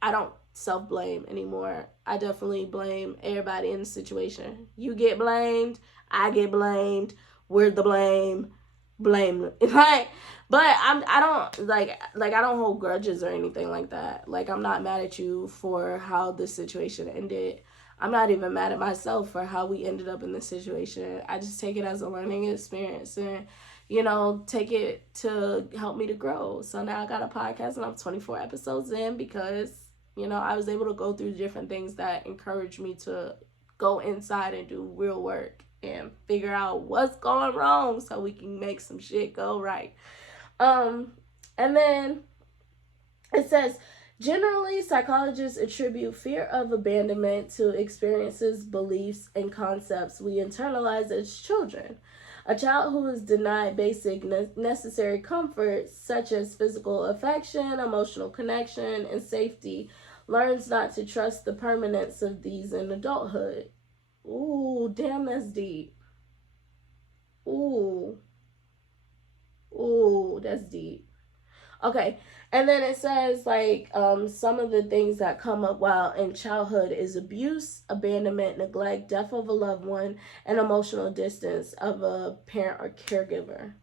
I don't self-blame anymore. I definitely blame everybody in the situation. You get blamed, I get blamed, we're the blame like, but I don't like I don't hold grudges or anything like that. Like, I'm not mad at you for how this situation ended. I'm not even mad at myself for how we ended up in this situation. I just take it as a learning experience, and take it to help me to grow. So now I got a podcast and I'm 24 episodes in because, I was able to go through different things that encouraged me to go inside and do real work and figure out what's going wrong so we can make some shit go right. And then it says, generally, psychologists attribute fear of abandonment to experiences, beliefs, and concepts we internalize as children. A child who is denied basic necessary comforts, such as physical affection, emotional connection, and safety, learns not to trust the permanence of these in adulthood. Ooh, damn, that's deep. Ooh. Ooh, that's deep. Okay. And then it says some of the things that come up while in childhood is abuse, abandonment, neglect, death of a loved one, and emotional distance of a parent or caregiver.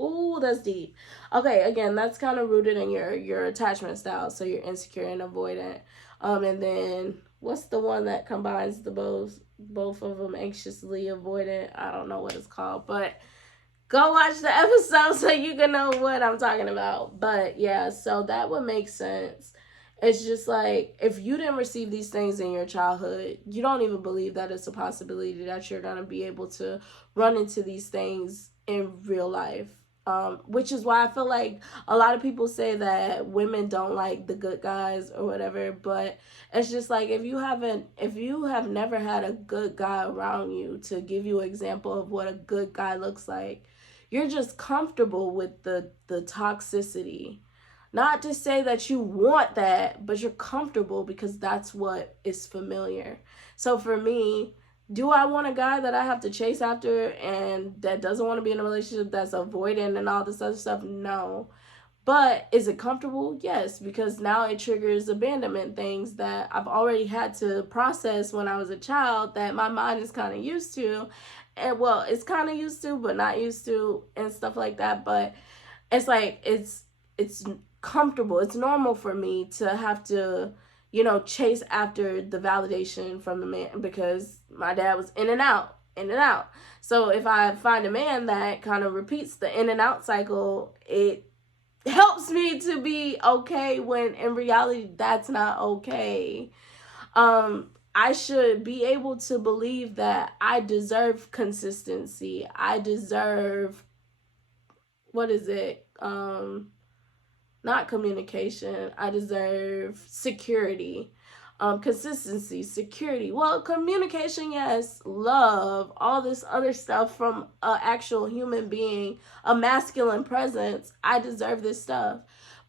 Ooh, that's deep. Okay, again, that's kind of rooted in your attachment style, so you're insecure and avoidant. And then what's the one that combines the both of them, anxiously avoidant? I don't know what it's called, but go watch the episode so you can know what I'm talking about. But yeah, so that would make sense. It's just like, if you didn't receive these things in your childhood, you don't even believe that it's a possibility that you're going to be able to run into these things in real life. Which is why I feel like a lot of people say that women don't like the good guys or whatever, but it's just like, if you have never had a good guy around you to give you an example of what a good guy looks like, you're just comfortable with the toxicity. Not to say that you want that, but you're comfortable because that's what is familiar. So for me, do I want a guy that I have to chase after and that doesn't want to be in a relationship, that's avoidant and all this other stuff? No. But is it comfortable? Yes, because now it triggers abandonment things that I've already had to process when I was a child that my mind is kind of used to. And well, it's kind of used to, but not used to, and stuff like that. But it's like, it's comfortable. It's normal for me to have to, chase after the validation from the man because my dad was in and out, in and out. So if I find a man that kind of repeats the in and out cycle, it helps me to be okay when in reality that's not okay. I should be able to believe that I deserve consistency. I deserve, what is it? Not communication. I deserve security. Consistency, security. Well, communication, yes. Love, all this other stuff from an actual human being, a masculine presence. I deserve this stuff.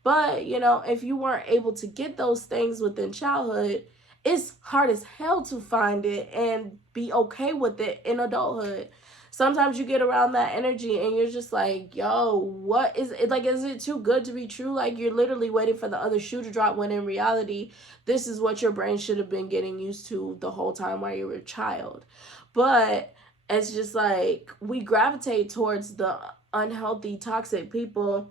But, if you weren't able to get those things within childhood, it's hard as hell to find it and be okay with it in adulthood. Sometimes you get around that energy and you're just like, yo, what is it? Like, is it too good to be true? Like, you're literally waiting for the other shoe to drop when in reality, this is what your brain should have been getting used to the whole time while you were a child. But it's just like, we gravitate towards the unhealthy, toxic people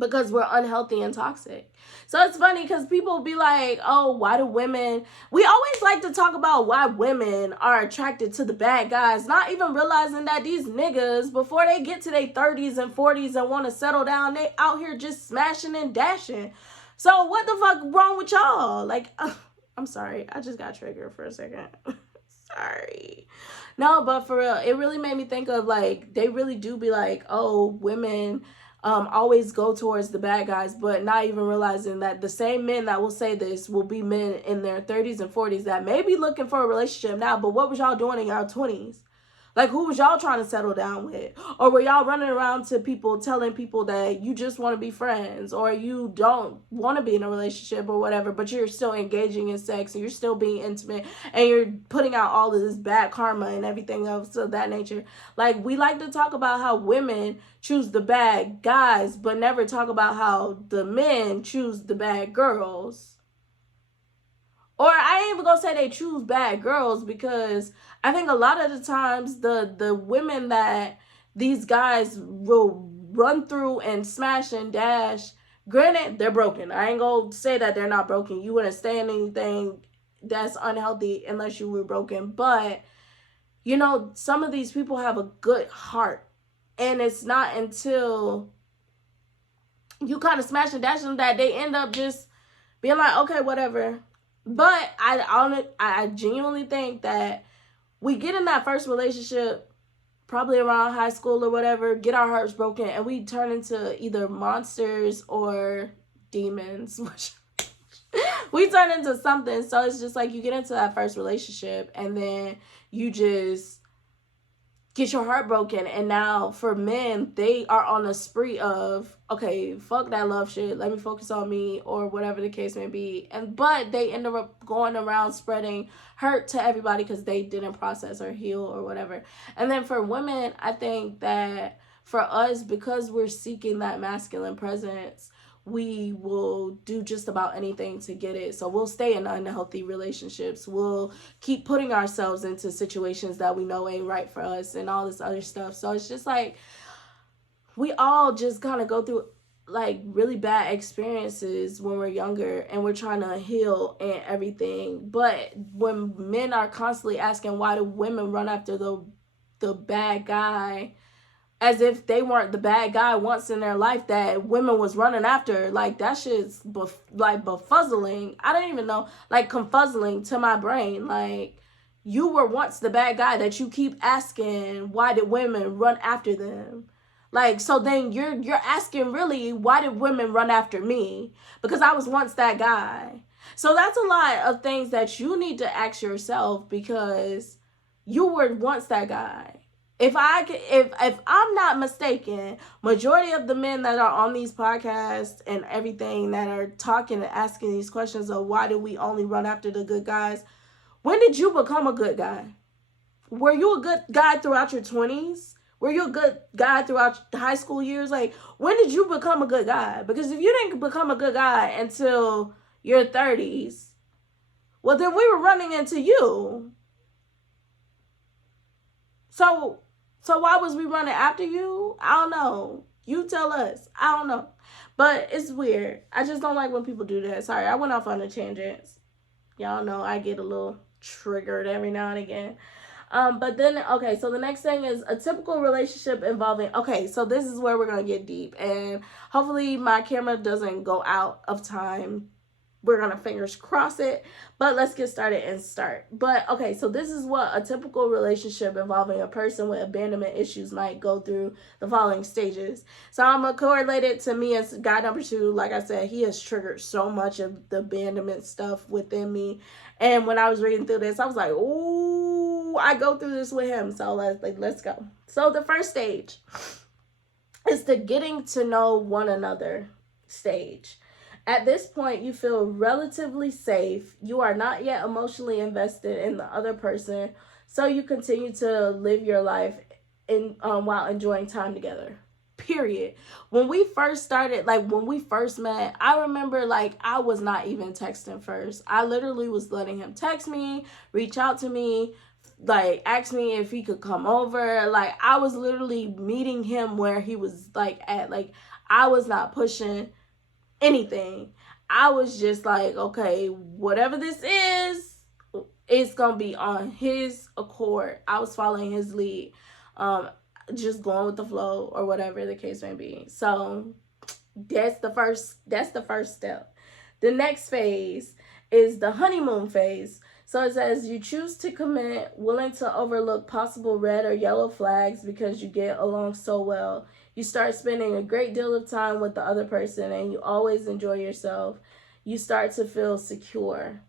because we're unhealthy and toxic. So it's funny because people be like, oh, why do women... We always like to talk about why women are attracted to the bad guys, not even realizing that these niggas, before they get to their 30s and 40s and want to settle down, they out here just smashing and dashing. So what the fuck wrong with y'all? Like, I'm sorry. I just got triggered for a second. Sorry. No, but for real, it really made me think of, like, they really do be like, oh, women... always go towards the bad guys, but not even realizing that the same men that will say this will be men in their 30s and 40s that may be looking for a relationship now, but what was y'all doing in your 20s? Like, who was y'all trying to settle down with? Or were y'all running around to people telling people that you just want to be friends or you don't want to be in a relationship or whatever, but you're still engaging in sex and you're still being intimate and you're putting out all of this bad karma and everything else of that nature? Like, we like to talk about how women choose the bad guys, but never talk about how the men choose the bad girls. Or I ain't even gonna say they choose bad girls, because I think a lot of the times the women that these guys will run through and smash and dash, granted, they're broken. I ain't gonna say that they're not broken. You wouldn't stay in anything that's unhealthy unless you were broken. But, some of these people have a good heart. And it's not until you kind of smash and dash them that they end up just being like, okay, whatever. But I genuinely think that we get in that first relationship, probably around high school or whatever, get our hearts broken, and we turn into either monsters or demons, which we turn into something. So it's just like you get into that first relationship and then you just get your heart broken. And now for men, they are on a spree of, okay, fuck that love shit, let me focus on me, or whatever the case may be. But they end up going around spreading hurt to everybody because they didn't process or heal or whatever. And then for women, I think that for us, because we're seeking that masculine presence, we will do just about anything to get it. So we'll stay in unhealthy relationships. We'll keep putting ourselves into situations that we know ain't right for us and all this other stuff. So it's just like we all just kind of go through like really bad experiences when we're younger and we're trying to heal and everything. But when men are constantly asking why do women run after the bad guy, as if they weren't the bad guy once in their life that women was running after, like that shit's like befuzzling. I don't even know, like confuzzling to my brain. Like you were once the bad guy that you keep asking why did women run after them. Like, so then you're asking really, why did women run after me? Because I was once that guy. So that's a lot of things that you need to ask yourself, because you were once that guy. If I'm not mistaken, majority of the men that are on these podcasts and everything that are talking and asking these questions of why do we only run after the good guys, when did you become a good guy? Were you a good guy throughout your 20s? Were you a good guy throughout high school years? Like, when did you become a good guy? Because if you didn't become a good guy until your 30s, well, then we were running into you. So why was we running after you? I don't know. You tell us. I don't know. But it's weird. I just don't like when people do that. Sorry, I went off on a tangent. Y'all know I get a little triggered every now and again. But then, okay, so the next thing is a typical relationship involving, okay, so this is where we're going to get deep. And hopefully my camera doesn't go out of time. We're going to fingers cross it. But let's get started and start. But, okay, so this is what a typical relationship involving a person with abandonment issues might go through the following stages. So I'm going to correlate it to me as guy number 2. Like I said, he has triggered so much of the abandonment stuff within me. And when I was reading through this, I was like, ooh, I go through this with him. So let's go. So the first stage is the getting to know one another stage. At this point, you feel relatively safe. You are not yet emotionally invested in the other person, so you continue to live your life while enjoying time together. Period. When we first started, like when we first met, I remember like I was not even texting first. I literally was letting him text me, reach out to me, like ask me if he could come over. Like I was literally meeting him where he was like at. Like I was not pushing anything. I was just like, okay, whatever this is, it's gonna be on his accord. I was following his lead, just going with the flow or whatever the case may be. So that's the first step. The next phase is the honeymoon phase. So it says you choose to commit, willing to overlook possible red or yellow flags because you get along so well. You start spending a great deal of time with the other person and you always enjoy yourself. You start to feel secure.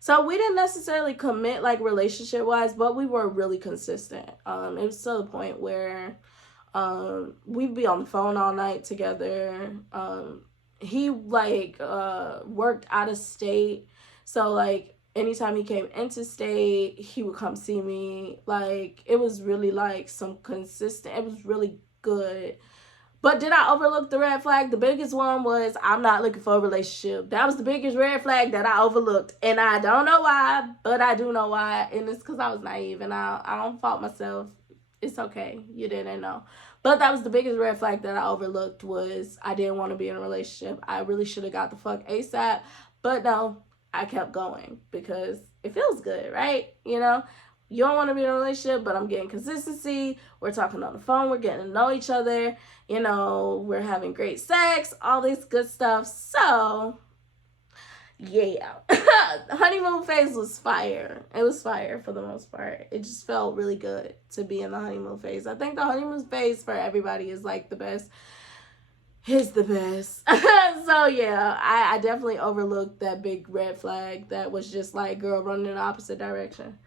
So we didn't necessarily commit like relationship wise, but we were really consistent. It was to the point where we'd be on the phone all night together. He like worked out of state. So like anytime he came into state, he would come see me. Like it was really like some consistent, it was really good. But did I overlook the red flag? The biggest one was I'm not looking for a relationship. That was the biggest red flag that I overlooked. And I don't know why, but I do know why. And it's because I was naive and I don't fault myself. It's okay. You didn't know. But that was the biggest red flag that I overlooked, was I didn't want to be in a relationship. I really should have got the fuck ASAP. But no, I kept going because it feels good, right? You know? you don't want to be in a relationship, but I'm getting consistency. We're talking on the phone. We're getting to know each other. You know, we're having great sex, all this good stuff. So, yeah. Honeymoon phase was fire. It was fire for the most part. It just felt really good to be in the honeymoon phase. I think the honeymoon phase for everybody is like the best. Is the best. So yeah, I definitely overlooked that big red flag that was just like, girl, running in the opposite direction.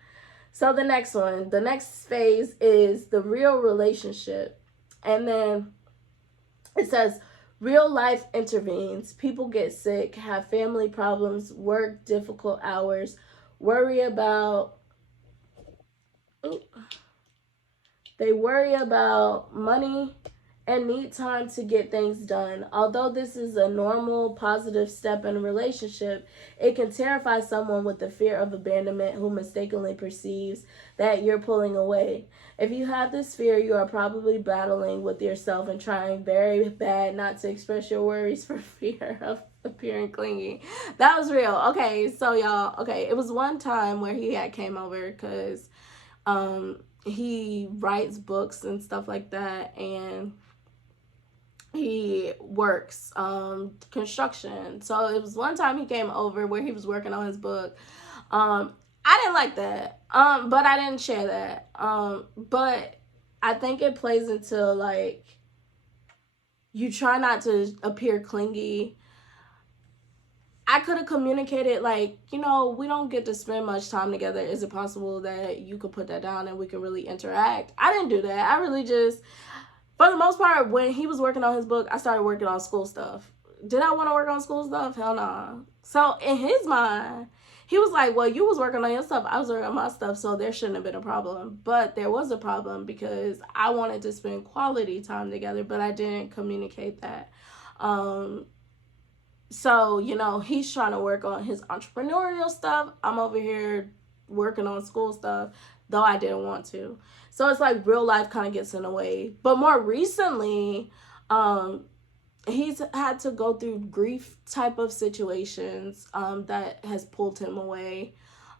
So the next one, the next phase is the real relationship. And then it says real life intervenes. People get sick, have family problems, work difficult hours, worry about they worry about money and need time to get things done. Although this is a normal, positive step in a relationship, it can terrify someone with the fear of abandonment who mistakenly perceives that you're pulling away. If you have this fear, you are probably battling with yourself and trying very bad not to express your worries for fear of appearing clingy. That was real. Okay, so y'all, okay, it was one time where he had came over because he writes books and stuff like that, and he works construction. So it was one time he came over where he was working on his book. I didn't like that, but I didn't share that. But I think it plays into like, you try not to appear clingy. I could have communicated like, you know, we don't get to spend much time together. Is it possible that you could put that down and we can really interact? I didn't do that. I really just, for the most part, when he was working on his book, I started working on school stuff. Did I want to work on school stuff? Hell no. Nah. So in his mind, he was like, well, you was working on your stuff, I was working on my stuff, so there shouldn't have been a problem. But there was a problem because I wanted to spend quality time together, but I didn't communicate that. So, you know, he's trying to work on his entrepreneurial stuff. I'm over here working on school stuff, though I didn't want to. So it's like real life kind of gets in the way. But more recently, he's had to go through grief type of situations that has pulled him away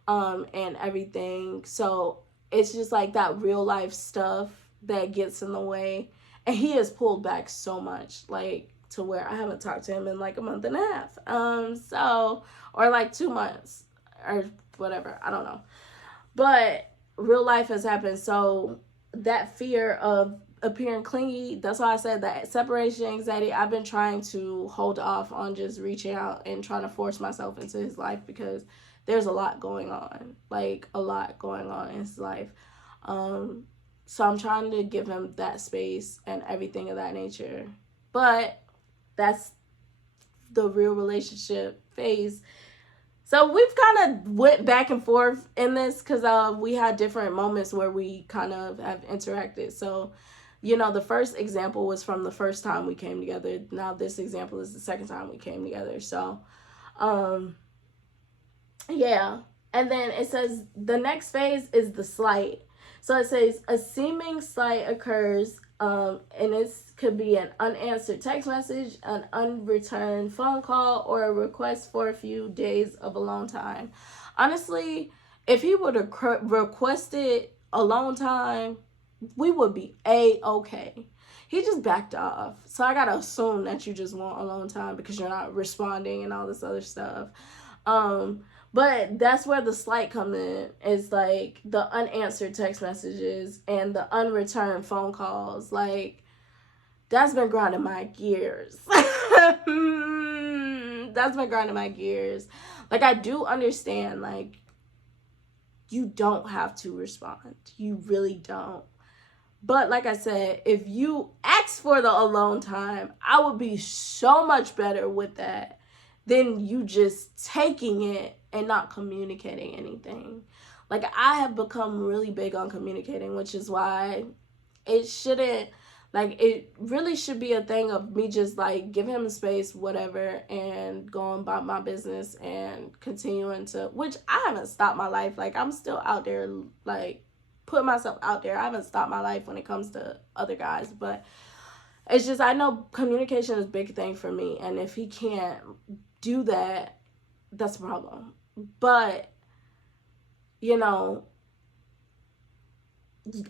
and everything. So it's just like that real life stuff that gets in the way. And he has pulled back so much, like, to where I haven't talked to him in like a month and a half. Or like 2 months or whatever. I don't know. But real life has happened. So that fear of appearing clingy, that's why I said that separation anxiety, I've been trying to hold off on just reaching out and trying to force myself into his life because there's a lot going on. Like, a lot going on in his life. So I'm trying to give him that space and everything of that nature. But that's the real relationship phase. So we've kind of went back and forth in this because we had different moments where we kind of have interacted. So, you know, the first example was from the first time we came together. Now this example is the second time we came together. So, yeah. And then it says the next phase is the slight. So it says a seeming slight occurs, and it could be an unanswered text message, an unreturned phone call, or a request for a few days of alone time. Honestly, if he would have requested alone time, we would be A-okay. He just backed off. So I gotta assume that you just want alone time because you're not responding and all this other stuff. But that's where the slight comes in. It's like the unanswered text messages and the unreturned phone calls. Like, that's been grinding my gears. That's been grinding my gears. Like, I do understand, like, you don't have to respond. You really don't. But like I said, if you ask for the alone time, I would be so much better with that than you just taking it and not communicating anything. Like, I have become really big on communicating, which is why it shouldn't, like, it really should be a thing of me just, like, give him space, whatever, and going about my business and continuing to, which I haven't stopped my life. Like, I'm still out there, like, putting myself out there. I haven't stopped my life when it comes to other guys, but it's just, I know communication is a big thing for me, and if he can't do that, that's a problem. But, you know,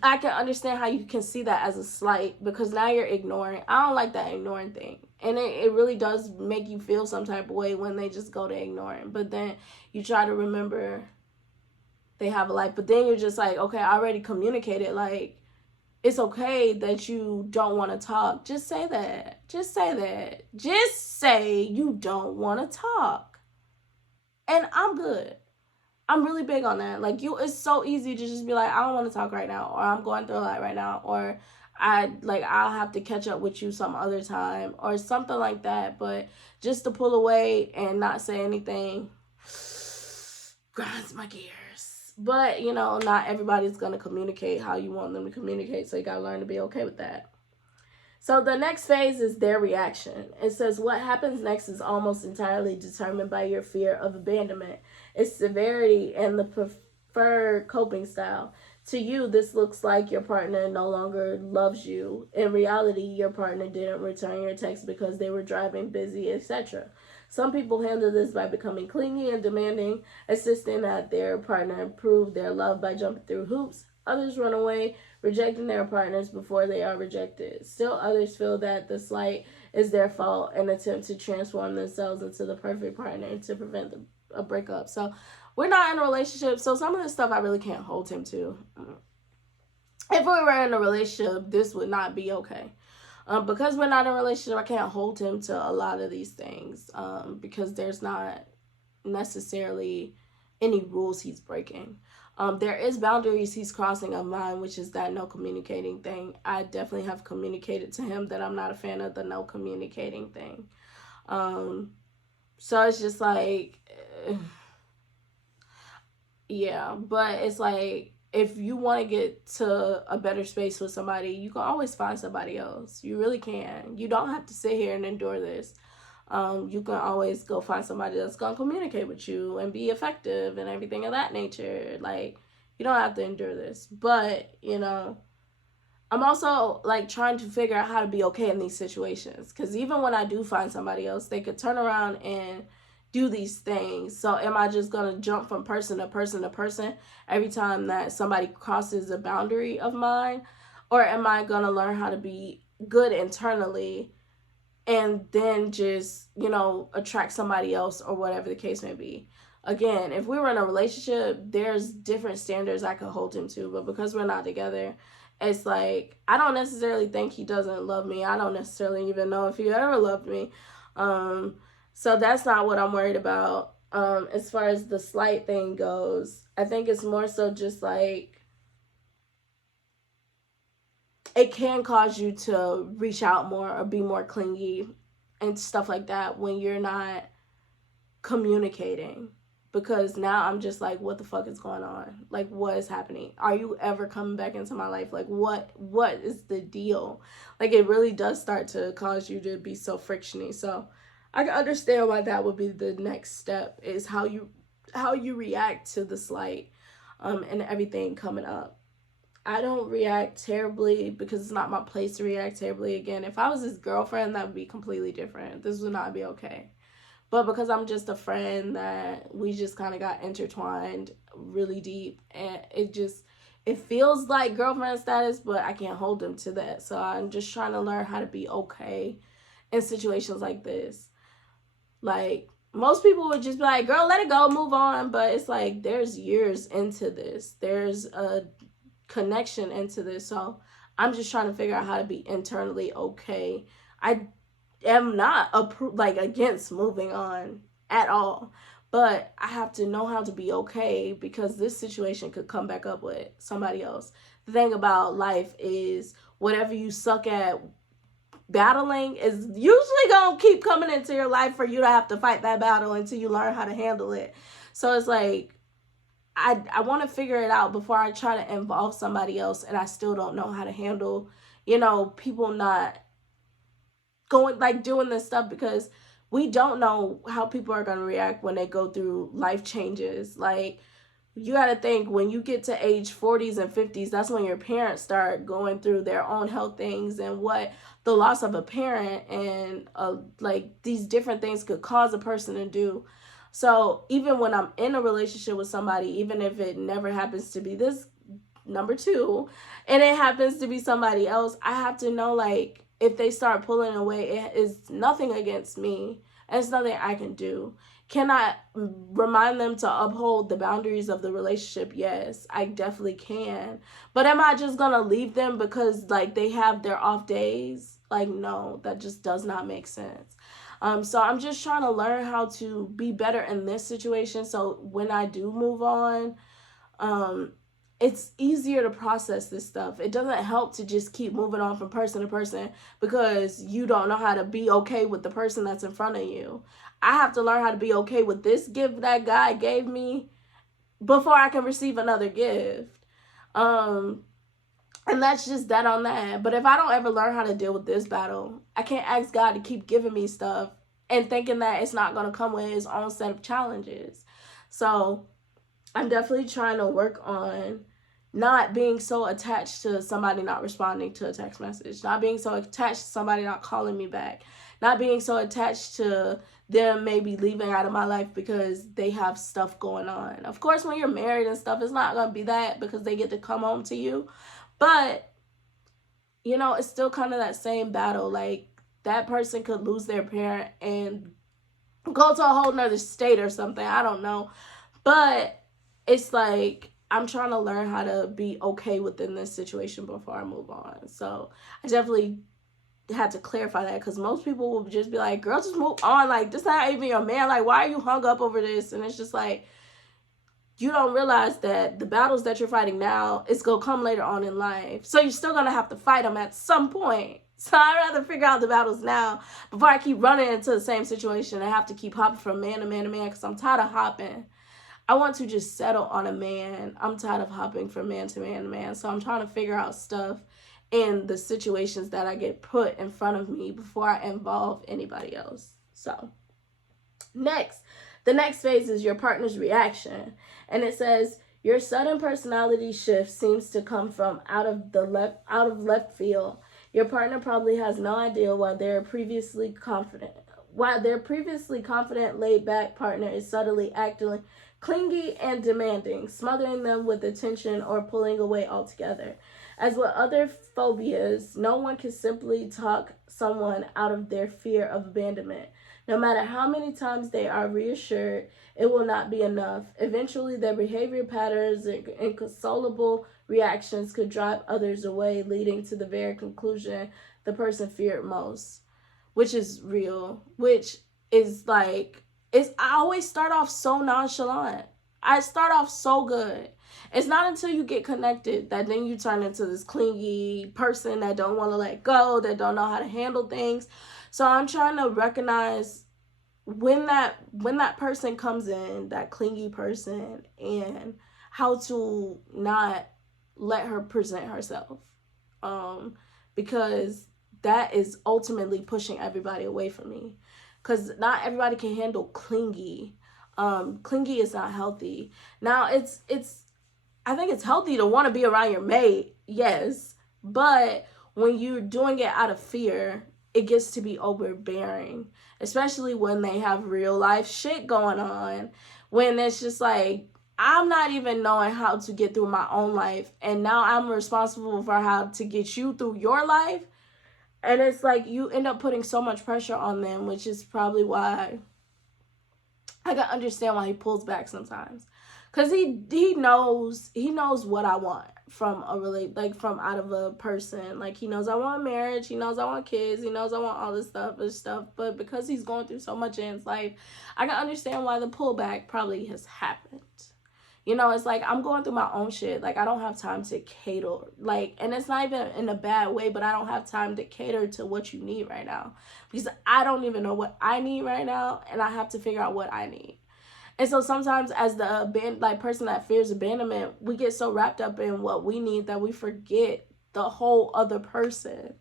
I can understand how you can see that as a slight, because now you're ignoring. I don't like that ignoring thing. And it really does make you feel some type of way when they just go to ignoring. But then you try to remember they have a life. But then you're just like, okay, I already communicated. Like, it's okay that you don't want to talk. Just say that. Just say that. Just say you don't want to talk. And I'm good. I'm really big on that. Like, it's so easy to just be like, I don't want to talk right now, or I'm going through a lot right now, or I'll have to catch up with you some other time, or something like that. But just to pull away and not say anything grinds my gears. But not everybody's gonna communicate how you want them to communicate, so you gotta learn to be okay with that. So the next phase is their reaction. It says what happens next is almost entirely determined by your fear of abandonment, its severity, and the preferred coping style. To you, this looks like your partner no longer loves you. In reality, your partner didn't return your text because they were driving, busy, etc. Some people handle this by becoming clingy and demanding, insisting that their partner prove their love by jumping through hoops. Others run away, rejecting their partners before they are rejected. Still, others feel that the slight is their fault and attempt to transform themselves into the perfect partner to prevent a breakup. So, we're not in a relationship, so some of this stuff I really can't hold him to. If we were in a relationship, this would not be okay. Because we're not in a relationship, I can't hold him to a lot of these things, because there's not necessarily any rules he's breaking. There is boundaries he's crossing of mine, which is that no communicating thing. I definitely have communicated to him that I'm not a fan of the no communicating thing. So it's just like, yeah, but it's like, if you want to get to a better space with somebody, you can always find somebody else. You really can. You don't have to sit here and endure this. You can always go find somebody that's going to communicate with you and be effective and everything of that nature. Like, you don't have to endure this. But, I'm also like trying to figure out how to be okay in these situations. Because even when I do find somebody else, they could turn around and do these things. So am I just going to jump from person to person to person every time that somebody crosses a boundary of mine? Or am I going to learn how to be good internally and then just, attract somebody else, or whatever the case may be? Again, if we were in a relationship, there's different standards I could hold him to. But because we're not together, it's like, I don't necessarily think he doesn't love me. I don't necessarily even know if he ever loved me. So that's not what I'm worried about. As far as the slight thing goes, I think it's more so just like, it can cause you to reach out more or be more clingy and stuff like that when you're not communicating. Because now I'm just like, what the fuck is going on? Like, what is happening? Are you ever coming back into my life? Like, what is the deal? Like, it really does start to cause you to be so frictiony. So I can understand why that would be the next step, is how you react to the slight, and everything coming up. I don't react terribly because it's not my place to react terribly. Again, if I was his girlfriend, that would be completely different. This would not be okay. But because I'm just a friend, that we just kind of got intertwined really deep, and it feels like girlfriend status, but I can't hold him to that. So I'm just trying to learn how to be okay in situations like this. Like, most people would just be like, girl, let it go, move on. But it's like, there's years into this. There's a connection into this. So I'm just trying to figure out how to be internally okay. I am not against moving on at all, but I have to know how to be okay, because this situation could come back up with somebody else. The thing about life is, whatever you suck at battling is usually gonna keep coming into your life for you to have to fight that battle until you learn how to handle it. So it's like, I want to figure it out before I try to involve somebody else, and I still don't know how to handle, people not going, like, doing this stuff, because we don't know how people are going to react when they go through life changes. Like, you got to think, when you get to age 40s and 50s, that's when your parents start going through their own health things, and what the loss of a parent and like these different things could cause a person to do. So even when I'm in a relationship with somebody, even if it never happens to be this number two, and it happens to be somebody else, I have to know, like, if they start pulling away, it is nothing against me. And it's nothing I can do. Can I remind them to uphold the boundaries of the relationship? Yes, I definitely can. But am I just gonna leave them because, like, they have their off days? Like, no, that just does not make sense. So I'm just trying to learn how to be better in this situation. So when I do move on, um, it's easier to process this stuff. It doesn't help to just keep moving on from person to person because you don't know how to be okay with the person that's in front of you. I have to learn how to be okay with this gift that God gave me before I can receive another gift. And that's just that on that. But if I don't ever learn how to deal with this battle, I can't ask God to keep giving me stuff and thinking that it's not going to come with his own set of challenges. So I'm definitely trying to work on not being so attached to somebody not responding to a text message, not being so attached to somebody not calling me back, not being so attached to them maybe leaving out of my life because they have stuff going on. Of course, when you're married and stuff, it's not going to be that because they get to come home to you. But, you know, it's still kind of that same battle. Like, that person could lose their parent and go to a whole nother state or something. I don't know. But it's like, I'm trying to learn how to be okay within this situation before I move on. So I definitely had to clarify that because most people will just be like, girl, just move on. Like, this not even your man. Like, why are you hung up over this? And it's just like, you don't realize that the battles that you're fighting now, it's going to come later on in life. So you're still going to have to fight them at some point. So I'd rather figure out the battles now before I keep running into the same situation and have to keep hopping from man to man to man because I'm tired of hopping. I want to just settle on a man. I'm tired of hopping from man to man to man. So I'm trying to figure out stuff in the situations that I get put in front of me before I involve anybody else. So the next phase is your partner's reaction. And it says, your sudden personality shift seems to come from out of left field. Your partner probably has no idea why their previously confident, laid back partner is suddenly acting clingy and demanding, smothering them with attention or pulling away altogether. As with other phobias, no one can simply talk someone out of their fear of abandonment. No matter how many times they are reassured, it will not be enough. Eventually, their behavior patterns and inconsolable reactions could drive others away, leading to the very conclusion the person feared most, which is real, which is like, I always start off so nonchalant. I start off so good. It's not until you get connected that then you turn into this clingy person that don't want to let go, that don't know how to handle things. So I'm trying to recognize when that person comes in, that clingy person, and how to not let her present herself. Because that is ultimately pushing everybody away from me. Because not everybody can handle clingy. Clingy is not healthy. Now, I think it's healthy to want to be around your mate, yes. But when you're doing it out of fear, it gets to be overbearing. Especially when they have real life shit going on. When it's just like, I'm not even knowing how to get through my own life. And now I'm responsible for how to get you through your life. And it's like you end up putting so much pressure on them, which is probably why I can understand why he pulls back sometimes. Because he knows what I want from from out of a person. Like, he knows I want marriage, he knows I want kids, he knows I want all this stuff. But because he's going through so much in his life, I can understand why the pullback probably has happened. You know, it's like, I'm going through my own shit. Like, I don't have time to cater. Like, and it's not even in a bad way, but I don't have time to cater to what you need right now. Because I don't even know what I need right now, and I have to figure out what I need. And so sometimes as the person that fears abandonment, we get so wrapped up in what we need that we forget the whole other person.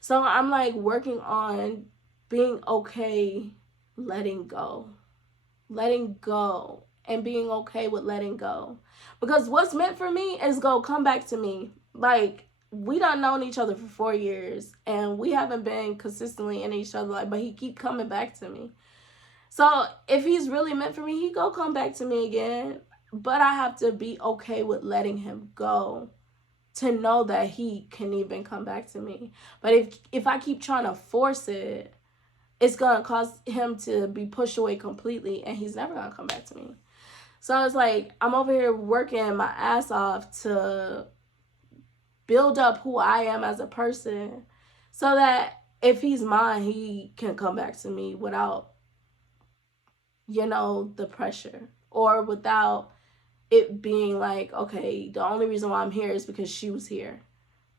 So I'm like working on being okay letting go. Letting go. And being okay with letting go. Because what's meant for me is going to come back to me. Like, we done known each other for 4 years. And we haven't been consistently in each other. Like, but he keep coming back to me. So if he's really meant for me, he go come back to me again. But I have to be okay with letting him go. to know that he can even come back to me. But if I keep trying to force it, it's gonna cause him to be pushed away completely, and he's never gonna come back to me. So it's like I'm over here working my ass off to build up who I am as a person, so that if he's mine, he can come back to me without, the pressure, or without it being like, okay, the only reason why I'm here is because she was here.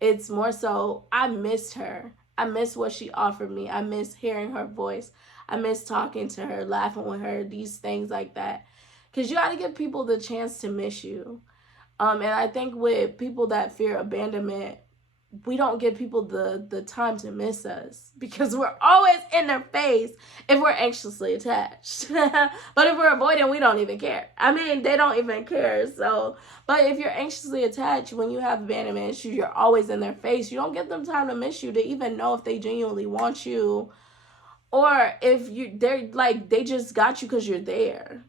It's more so I missed her. I miss what she offered me. I miss hearing her voice. I miss talking to her, laughing with her, these things like that. Because you got to give people the chance to miss you. And I think with people that fear abandonment, we don't give people the time to miss us, because we're always in their face if we're anxiously attached. But if we're avoiding, we don't even care. I mean, they don't even care. So, but if you're anxiously attached, when you have abandonment issues, you're always in their face. You don't give them time to miss you, to even know if they genuinely want you, or if they're like, they just got you because you're there.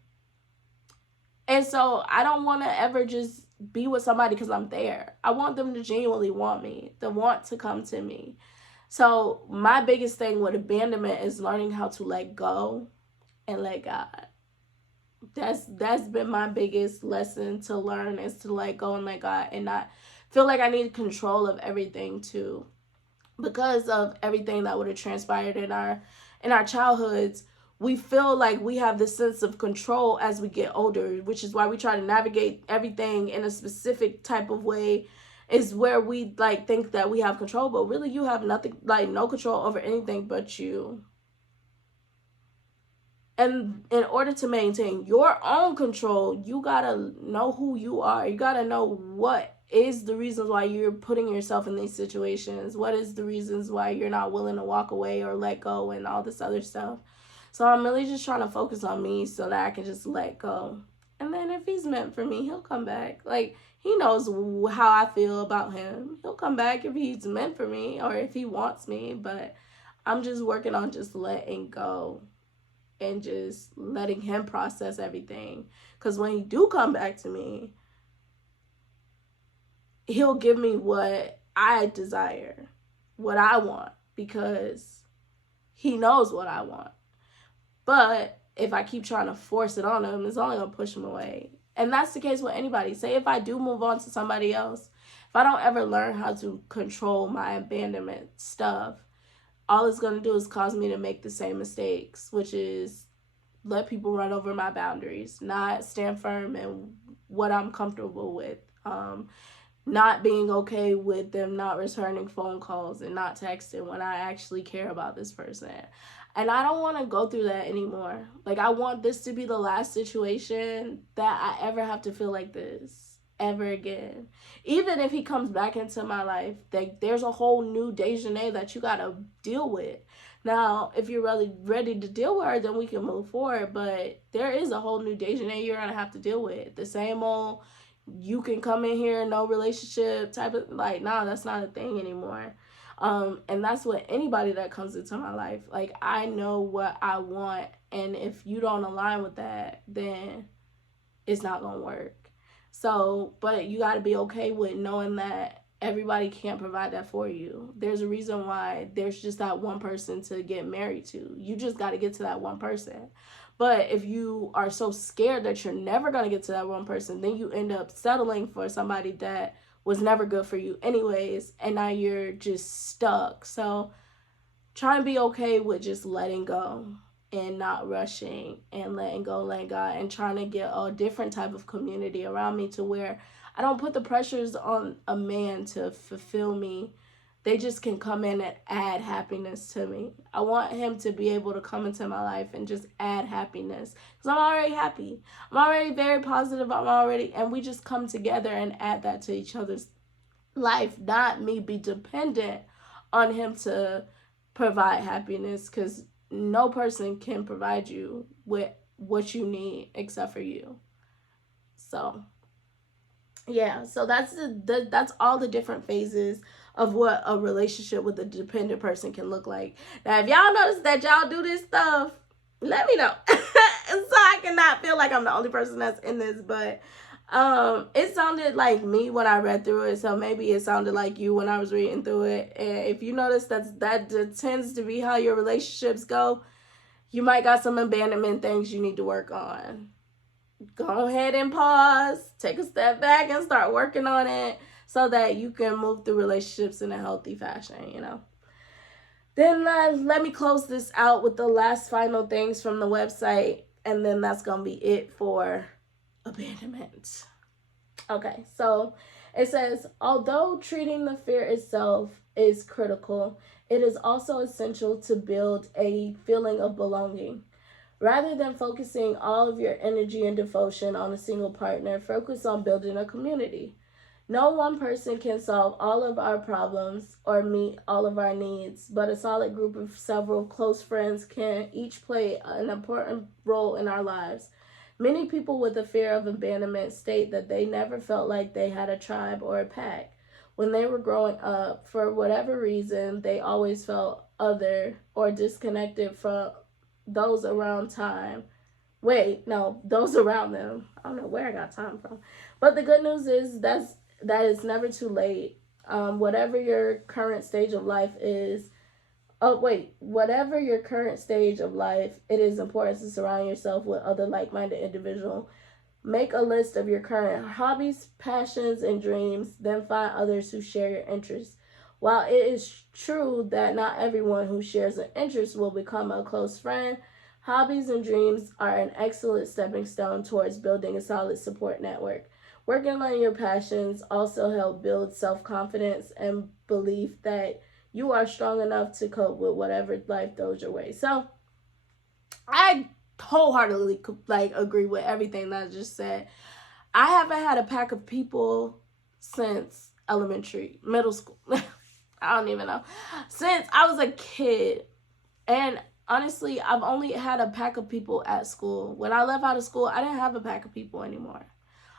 And so I don't want to ever just be with somebody because I'm there. I want them to genuinely want me, to want to come to me. So my biggest thing with abandonment is learning how to let go and let God. That's been my biggest lesson to learn, is to let go and let God, and not feel like I need control of everything too. Because of everything that would have transpired in our childhoods, we feel like we have this sense of control as we get older, which is why we try to navigate everything in a specific type of way, is where we like think that we have control, but really you have nothing, like no control over anything but you. And in order to maintain your own control, you gotta know who you are. You gotta know what is the reasons why you're putting yourself in these situations. What is the reasons why you're not willing to walk away or let go and all this other stuff. So I'm really just trying to focus on me so that I can just let go. And then if he's meant for me, he'll come back. Like, he knows how I feel about him. He'll come back if he's meant for me or if he wants me. But I'm just working on just letting go and just letting him process everything. Because when he do come back to me, he'll give me what I desire, what I want, because he knows what I want. But if I keep trying to force it on him, it's only going to push him away. And that's the case with anybody. Say if I do move on to somebody else, if I don't ever learn how to control my abandonment stuff, all it's going to do is cause me to make the same mistakes, which is let people run over my boundaries, not stand firm in what I'm comfortable with, not being okay with them not returning phone calls and not texting when I actually care about this person. And I don't want to go through that anymore. Like, I want this to be the last situation that I ever have to feel like this ever again. Even if he comes back into my life, there's a whole new Dejanay that you got to deal with. Now, if you're really ready to deal with her, then we can move forward. But there is a whole new Dejanay you're going to have to deal with. The same old, you can come in here, no relationship type of, like, nah, that's not a thing anymore. And that's what anybody that comes into my life, like, I know what I want, and if you don't align with that, then it's not gonna work. So, but you got to be okay with knowing that everybody can't provide that for you. There's a reason why there's just that one person to get married to. You just got to get to that one person. But if you are so scared that you're never going to get to that one person, then you end up settling for somebody that was never good for you anyways, and now you're just stuck. So try and be okay with just letting go and not rushing, and letting go, letting God, and trying to get a different type of community around me to where I don't put the pressures on a man to fulfill me. They just can come in and add happiness to me. I want him to be able to come into my life and just add happiness, because I'm already happy. I'm already very positive. And we just come together and add that to each other's life, not me be dependent on him to provide happiness, because no person can provide you with what you need except for you. So yeah, so that's all the different phases of what a relationship with a dependent person can look like. Now, if y'all notice that y'all do this stuff, let me know so I cannot feel like I'm the only person that's in this. But It sounded like me when I read through it, so maybe it sounded like you when I was reading through it. And if you notice that tends to be how your relationships go, you might got some abandonment things you need to work on. Go ahead and pause, take a step back, and start working on it so that you can move through relationships in a healthy fashion. Then let me close this out with the last final things from the website, and then that's going to be it for abandonment. Okay, so it says, although treating the fear itself is critical, it is also essential to build a feeling of belonging. Rather than focusing all of your energy and devotion on a single partner, focus on building a community. No one person can solve all of our problems or meet all of our needs, but a solid group of several close friends can each play an important role in our lives. Many people with a fear of abandonment state that they never felt like they had a tribe or a pack. When they were growing up, for whatever reason, they always felt other or disconnected from those around time. Wait, no, those around them. I don't know where I got time from. But the good news is that it's never too late. Whatever your current stage of life is, whatever your current stage of life, it is important to surround yourself with other like-minded individuals. Make a list of your current hobbies, passions, and dreams, then find others who share your interests. While it is true that not everyone who shares an interest will become a close friend, hobbies and dreams are an excellent stepping stone towards building a solid support network. Working on your passions also help build self-confidence and belief that you are strong enough to cope with whatever life throws your way. So I wholeheartedly agree with everything that I just said. I haven't had a pack of people since middle school. I don't even know. Since I was a kid. And honestly, I've only had a pack of people at school. When I left out of school, I didn't have a pack of people anymore.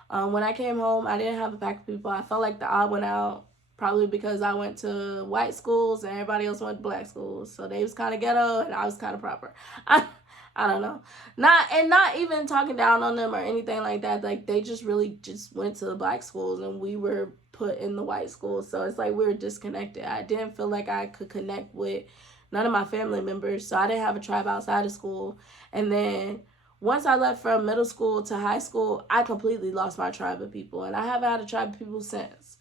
When I came home, I didn't have a pack of people. I felt like the odd one out, probably because I went to white schools and everybody else went to black schools. So they was kind of ghetto and I was kind of proper. I don't know. Not even talking down on them or anything like that. Like, they just really just went to the black schools and we were put in the white schools. So it's like we were disconnected. I didn't feel like I could connect with none of my family members. So I didn't have a tribe outside of school. And then once I left from middle school to high school, I completely lost my tribe of people. And I haven't had a tribe of people since.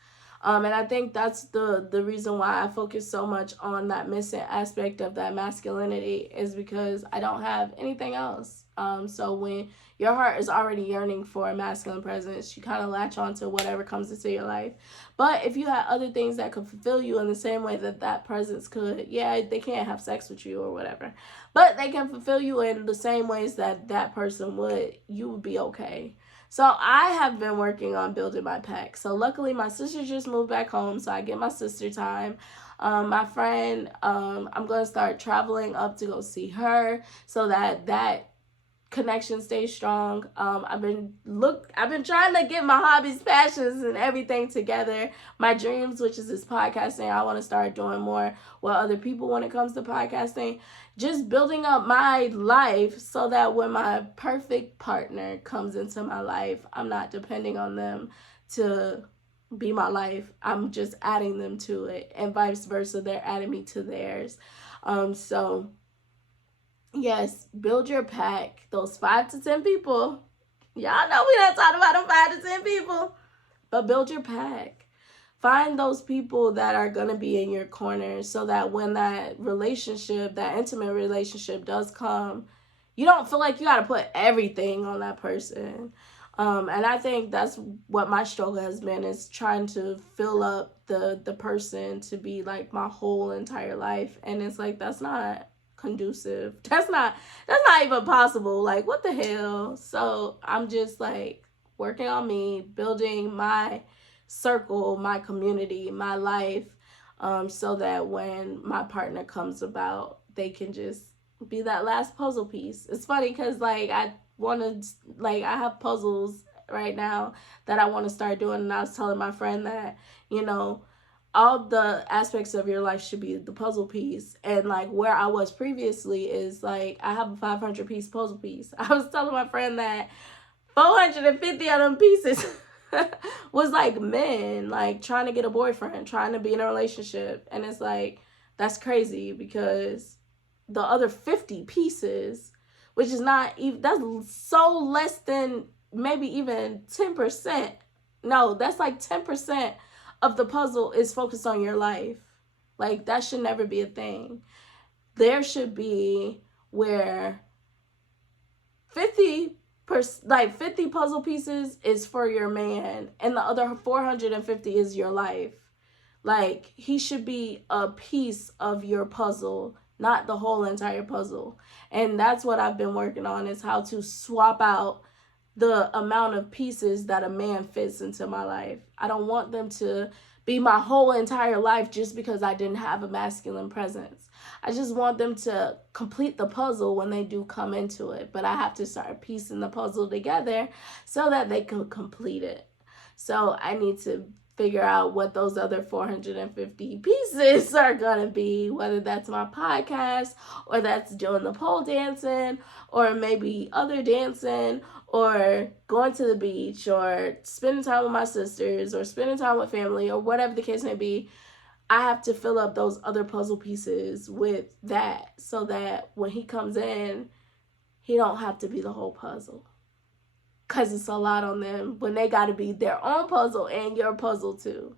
And I think that's the reason why I focus so much on that missing aspect of that masculinity, is because I don't have anything else. So when your heart is already yearning for a masculine presence, you kind of latch on to whatever comes into your life. But if you had other things that could fulfill you in the same way that presence could, yeah, they can't have sex with you or whatever, but they can fulfill you in the same ways that person would, you would be okay. So I have been working on building my pack. So luckily my sister just moved back home, so I get my sister time. My friend, I'm going to start traveling up to go see her so that connection stays strong. I've been trying to get my hobbies, passions, and everything together. My dreams, which is this podcasting, I want to start doing more with other people when it comes to podcasting. Just building up my life so that when my perfect partner comes into my life, I'm not depending on them to be my life. I'm just adding them to it, and vice versa. They're adding me to theirs. So yes, build your pack. Those 5 to 10 people. Y'all know we not talking about them 5 to 10 people. But build your pack. Find those people that are going to be in your corner so that when that relationship, that intimate relationship does come, you don't feel like you got to put everything on that person. And I think that's what my struggle has been, is trying to fill up the person to be like my whole entire life. And it's like, that's not conducive. That's not even possible. Like, what the hell? So I'm just like working on me, building my circle, my community, my life, so that when my partner comes about, they can just be that last puzzle piece. It's funny because I have puzzles right now that I want to start doing, and I was telling my friend that, all the aspects of your life should be the puzzle piece. And where I was previously is I have a 500 piece puzzle piece. I was telling my friend that 450 of them pieces was like men, like trying to get a boyfriend, trying to be in a relationship. And it's like, that's crazy because the other 50 pieces, which is not even, that's so less than maybe even 10%. No, that's like 10% of the puzzle is focused on your life. Like, that should never be a thing. There should be where 50 like 50 puzzle pieces is for your man and the other 450 is your life. Like, he should be a piece of your puzzle, not the whole entire puzzle. And that's what I've been working on, is how to swap out the amount of pieces that a man fits into my life. I don't want them to be my whole entire life just because I didn't have a masculine presence. I just want them to complete the puzzle when they do come into it. But I have to start piecing the puzzle together so that they can complete it. So I need to figure out what those other 450 pieces are gonna be, whether that's my podcast, or that's doing the pole dancing, or maybe other dancing, or going to the beach, or spending time with my sisters, or spending time with family, or whatever the case may be. I have to fill up those other puzzle pieces with that, so that when he comes in, he don't have to be the whole puzzle. Because it's a lot on them when they got to be their own puzzle and your puzzle too.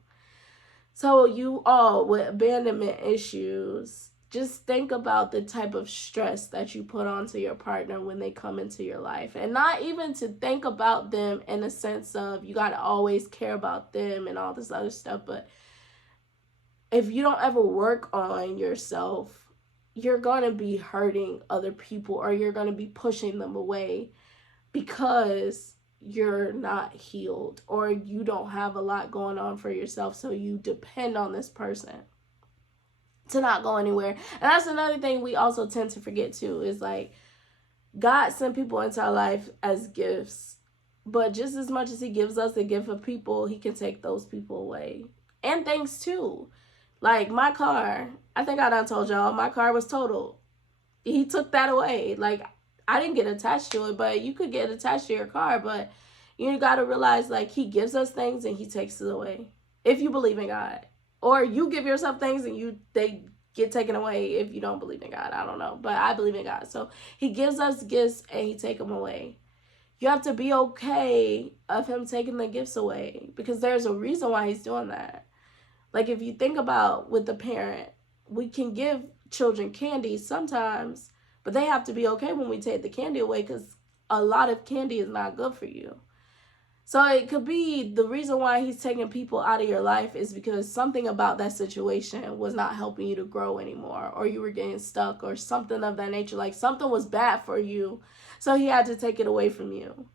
So you all with abandonment issues, just think about the type of stress that you put onto your partner when they come into your life. And not even to think about them in a sense of you got to always care about them and all this other stuff. But if you don't ever work on yourself, you're going to be hurting other people, or you're going to be pushing them away because you're not healed, or you don't have a lot going on for yourself, so you depend on this person to not go anywhere. And that's another thing we also tend to forget too, is like, God sent people into our life as gifts, but just as much as he gives us a gift of people, he can take those people away, and things too. Like my car, I think I done told y'all, my car was totaled. He took that away. Like, I didn't get attached to it, but you could get attached to your car. But you got to realize, like, he gives us things and he takes it away. If you believe in God. Or you give yourself things and they get taken away if you don't believe in God. I don't know. But I believe in God. So he gives us gifts and he takes them away. You have to be okay of him taking the gifts away, because there's a reason why he's doing that. Like, if you think about with the parent, we can give children candy sometimes, but they have to be okay when we take the candy away, because a lot of candy is not good for you. So it could be the reason why he's taking people out of your life is because something about that situation was not helping you to grow anymore, or you were getting stuck, or something of that nature. Like, something was bad for you, so he had to take it away from you.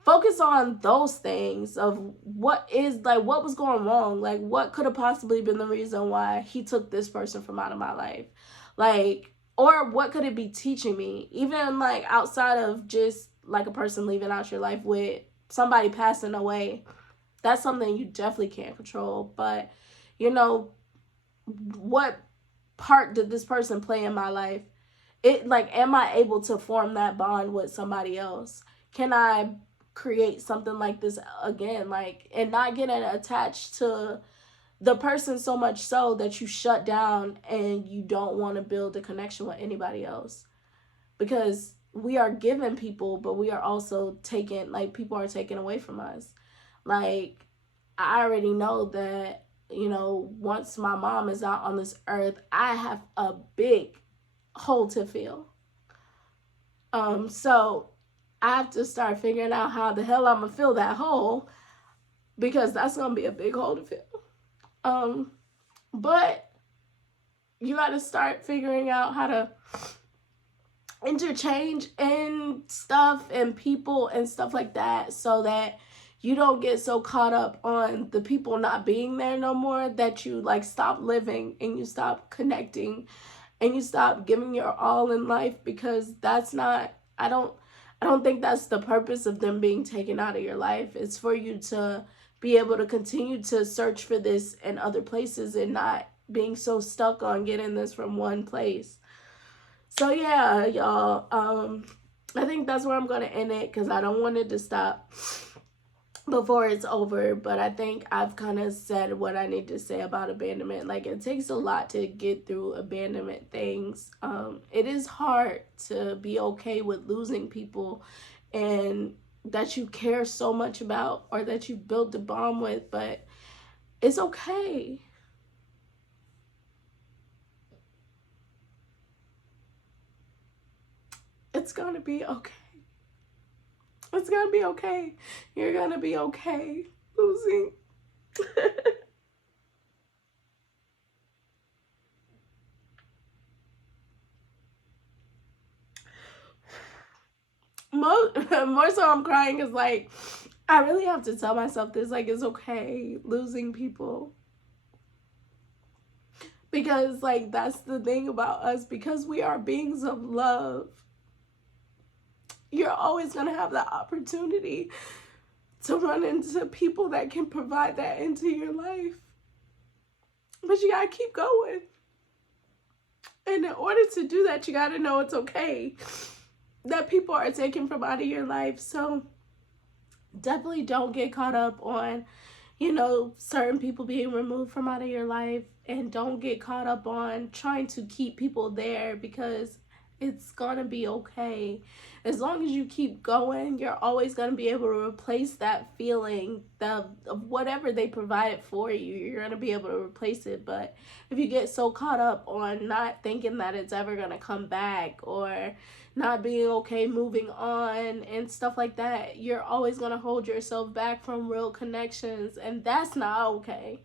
Focus on those things of what was going wrong. Like, what could have possibly been the reason why he took this person from out of my life? Like, or what could it be teaching me? Even like outside of just like a person leaving out your life, with somebody passing away, that's something you definitely can't control. But, you know, what part did this person play in my life? Am I able to form that bond with somebody else? Can I create something like this again? Like, and not getting attached to the person so much so that you shut down and you don't want to build a connection with anybody else. Because we are giving people, but we are also taking, like, people are taken away from us. Like, I already know that, you know, once my mom is out on this earth, I have a big hole to fill. So I have to start figuring out how the hell I'm gonna fill that hole, because that's gonna be a big hole to fill. But you got to start figuring out how to interchange and stuff and people and stuff like that, so that you don't get so caught up on the people not being there no more that you like stop living and you stop connecting and you stop giving your all in life, because that's not, I don't think that's the purpose of them being taken out of your life. It's for you to be able to continue to search for this in other places and not being so stuck on getting this from one place. So yeah, y'all, I think that's where I'm going to end it because I don't want it to stop before it's over. But I think I've kind of said what I need to say about abandonment. Like, it takes a lot to get through abandonment things. It is hard to be okay with losing people and that you care so much about or that you built a bond with, but it's okay. It's gonna be okay. It's gonna be okay. You're gonna be okay losing. More so I'm crying is like, I really have to tell myself this, like, it's okay losing people. Because, like, that's the thing about us, because we are beings of love. You're always gonna have the opportunity to run into people that can provide that into your life. But you gotta keep going. And in order to do that, you gotta know it's okay that people are taken from out of your life. So definitely don't get caught up on, certain people being removed from out of your life, and don't get caught up on trying to keep people there, because it's gonna be okay. As long as you keep going, you're always gonna be able to replace that feeling of whatever they provided for you. You're gonna be able to replace it. But if you get so caught up on not thinking that it's ever gonna come back, or not being okay moving on and stuff like that, you're always gonna hold yourself back from real connections, and that's not okay.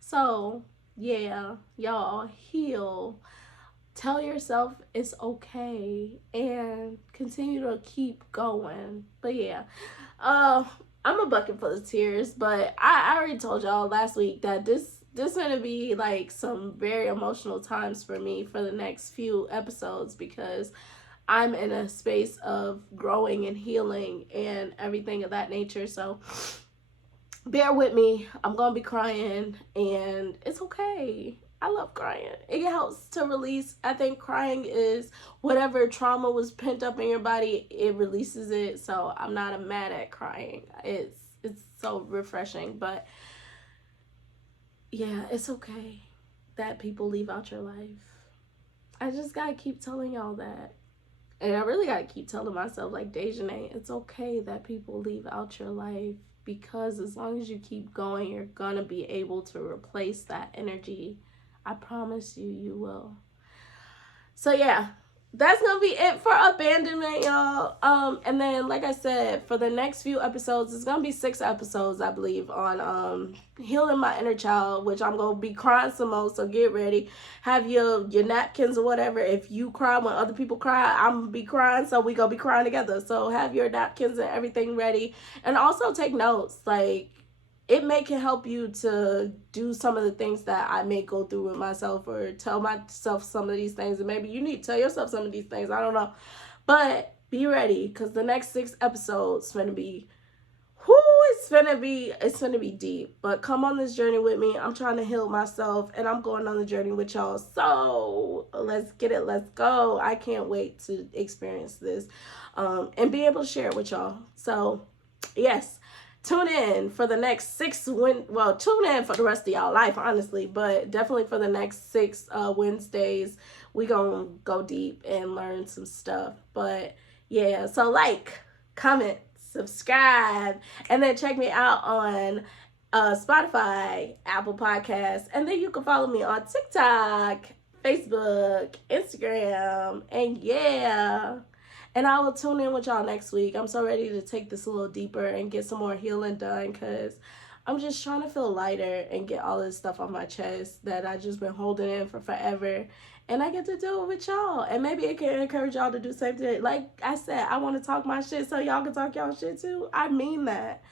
So yeah, y'all, heal. Tell yourself it's okay and continue to keep going. But yeah, I'm a bucket full of tears, but I already told y'all last week that this gonna be like some very emotional times for me for the next few episodes, because I'm in a space of growing and healing and everything of that nature. So bear with me. I'm gonna be crying, and it's okay. I love crying. It helps to release. I think crying is whatever trauma was pent up in your body, it releases it. So I'm not mad at crying. It's so refreshing. But yeah, it's okay that people leave out your life. I just gotta keep telling y'all that. And I really gotta keep telling myself, like Dejanay, it's okay that people leave out your life, because as long as you keep going, you're gonna be able to replace that energy. I promise you, you will. So yeah, that's gonna be it for abandonment, y'all. And then, like I said, for the next few episodes, it's gonna be 6 episodes, I believe, on healing my inner child, which I'm gonna be crying some more. So get ready, have your napkins or whatever. If you cry when other people cry, I'm gonna be crying, so we gonna be crying together. So have your napkins and everything ready, and also take notes. Like, it can help you to do some of the things that I may go through with myself, or tell myself some of these things, and maybe you need to tell yourself some of these things. I don't know, but be ready, because the next 6 episodes gonna be, it's gonna be deep. But come on this journey with me. I'm trying to heal myself, and I'm going on the journey with y'all. So let's get it. Let's go. I can't wait to experience this, and be able to share it with y'all. So yes. Tune in for the next 6 tune in for the rest of y'all life, honestly, but definitely for the next 6 Wednesdays, we gonna go deep and learn some stuff. But yeah, so like, comment, subscribe, and then check me out on Spotify, Apple Podcasts, and then you can follow me on TikTok, Facebook, Instagram, and yeah. And I will tune in with y'all next week. I'm so ready to take this a little deeper and get some more healing done, because I'm just trying to feel lighter and get all this stuff on my chest that I just been holding in for forever. And I get to do it with y'all. And maybe it can encourage y'all to do the same thing. Like I said, I want to talk my shit so y'all can talk y'all shit too. I mean that.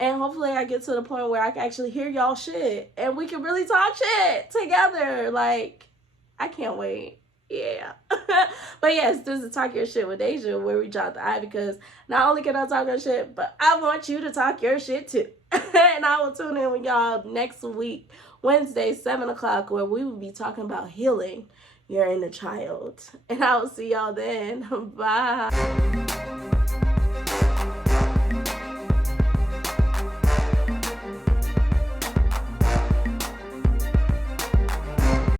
And hopefully I get to the point where I can actually hear y'all shit, and we can really talk shit together. Like, I can't wait. Yeah. But yes, this is Talk Your Shit with Deja, where we drop the I, because not only can I talk your shit, but I want you to talk your shit too. And I will tune in with y'all next week, Wednesday, 7 o'clock, where we will be talking about healing your inner child. And I will see y'all then. Bye.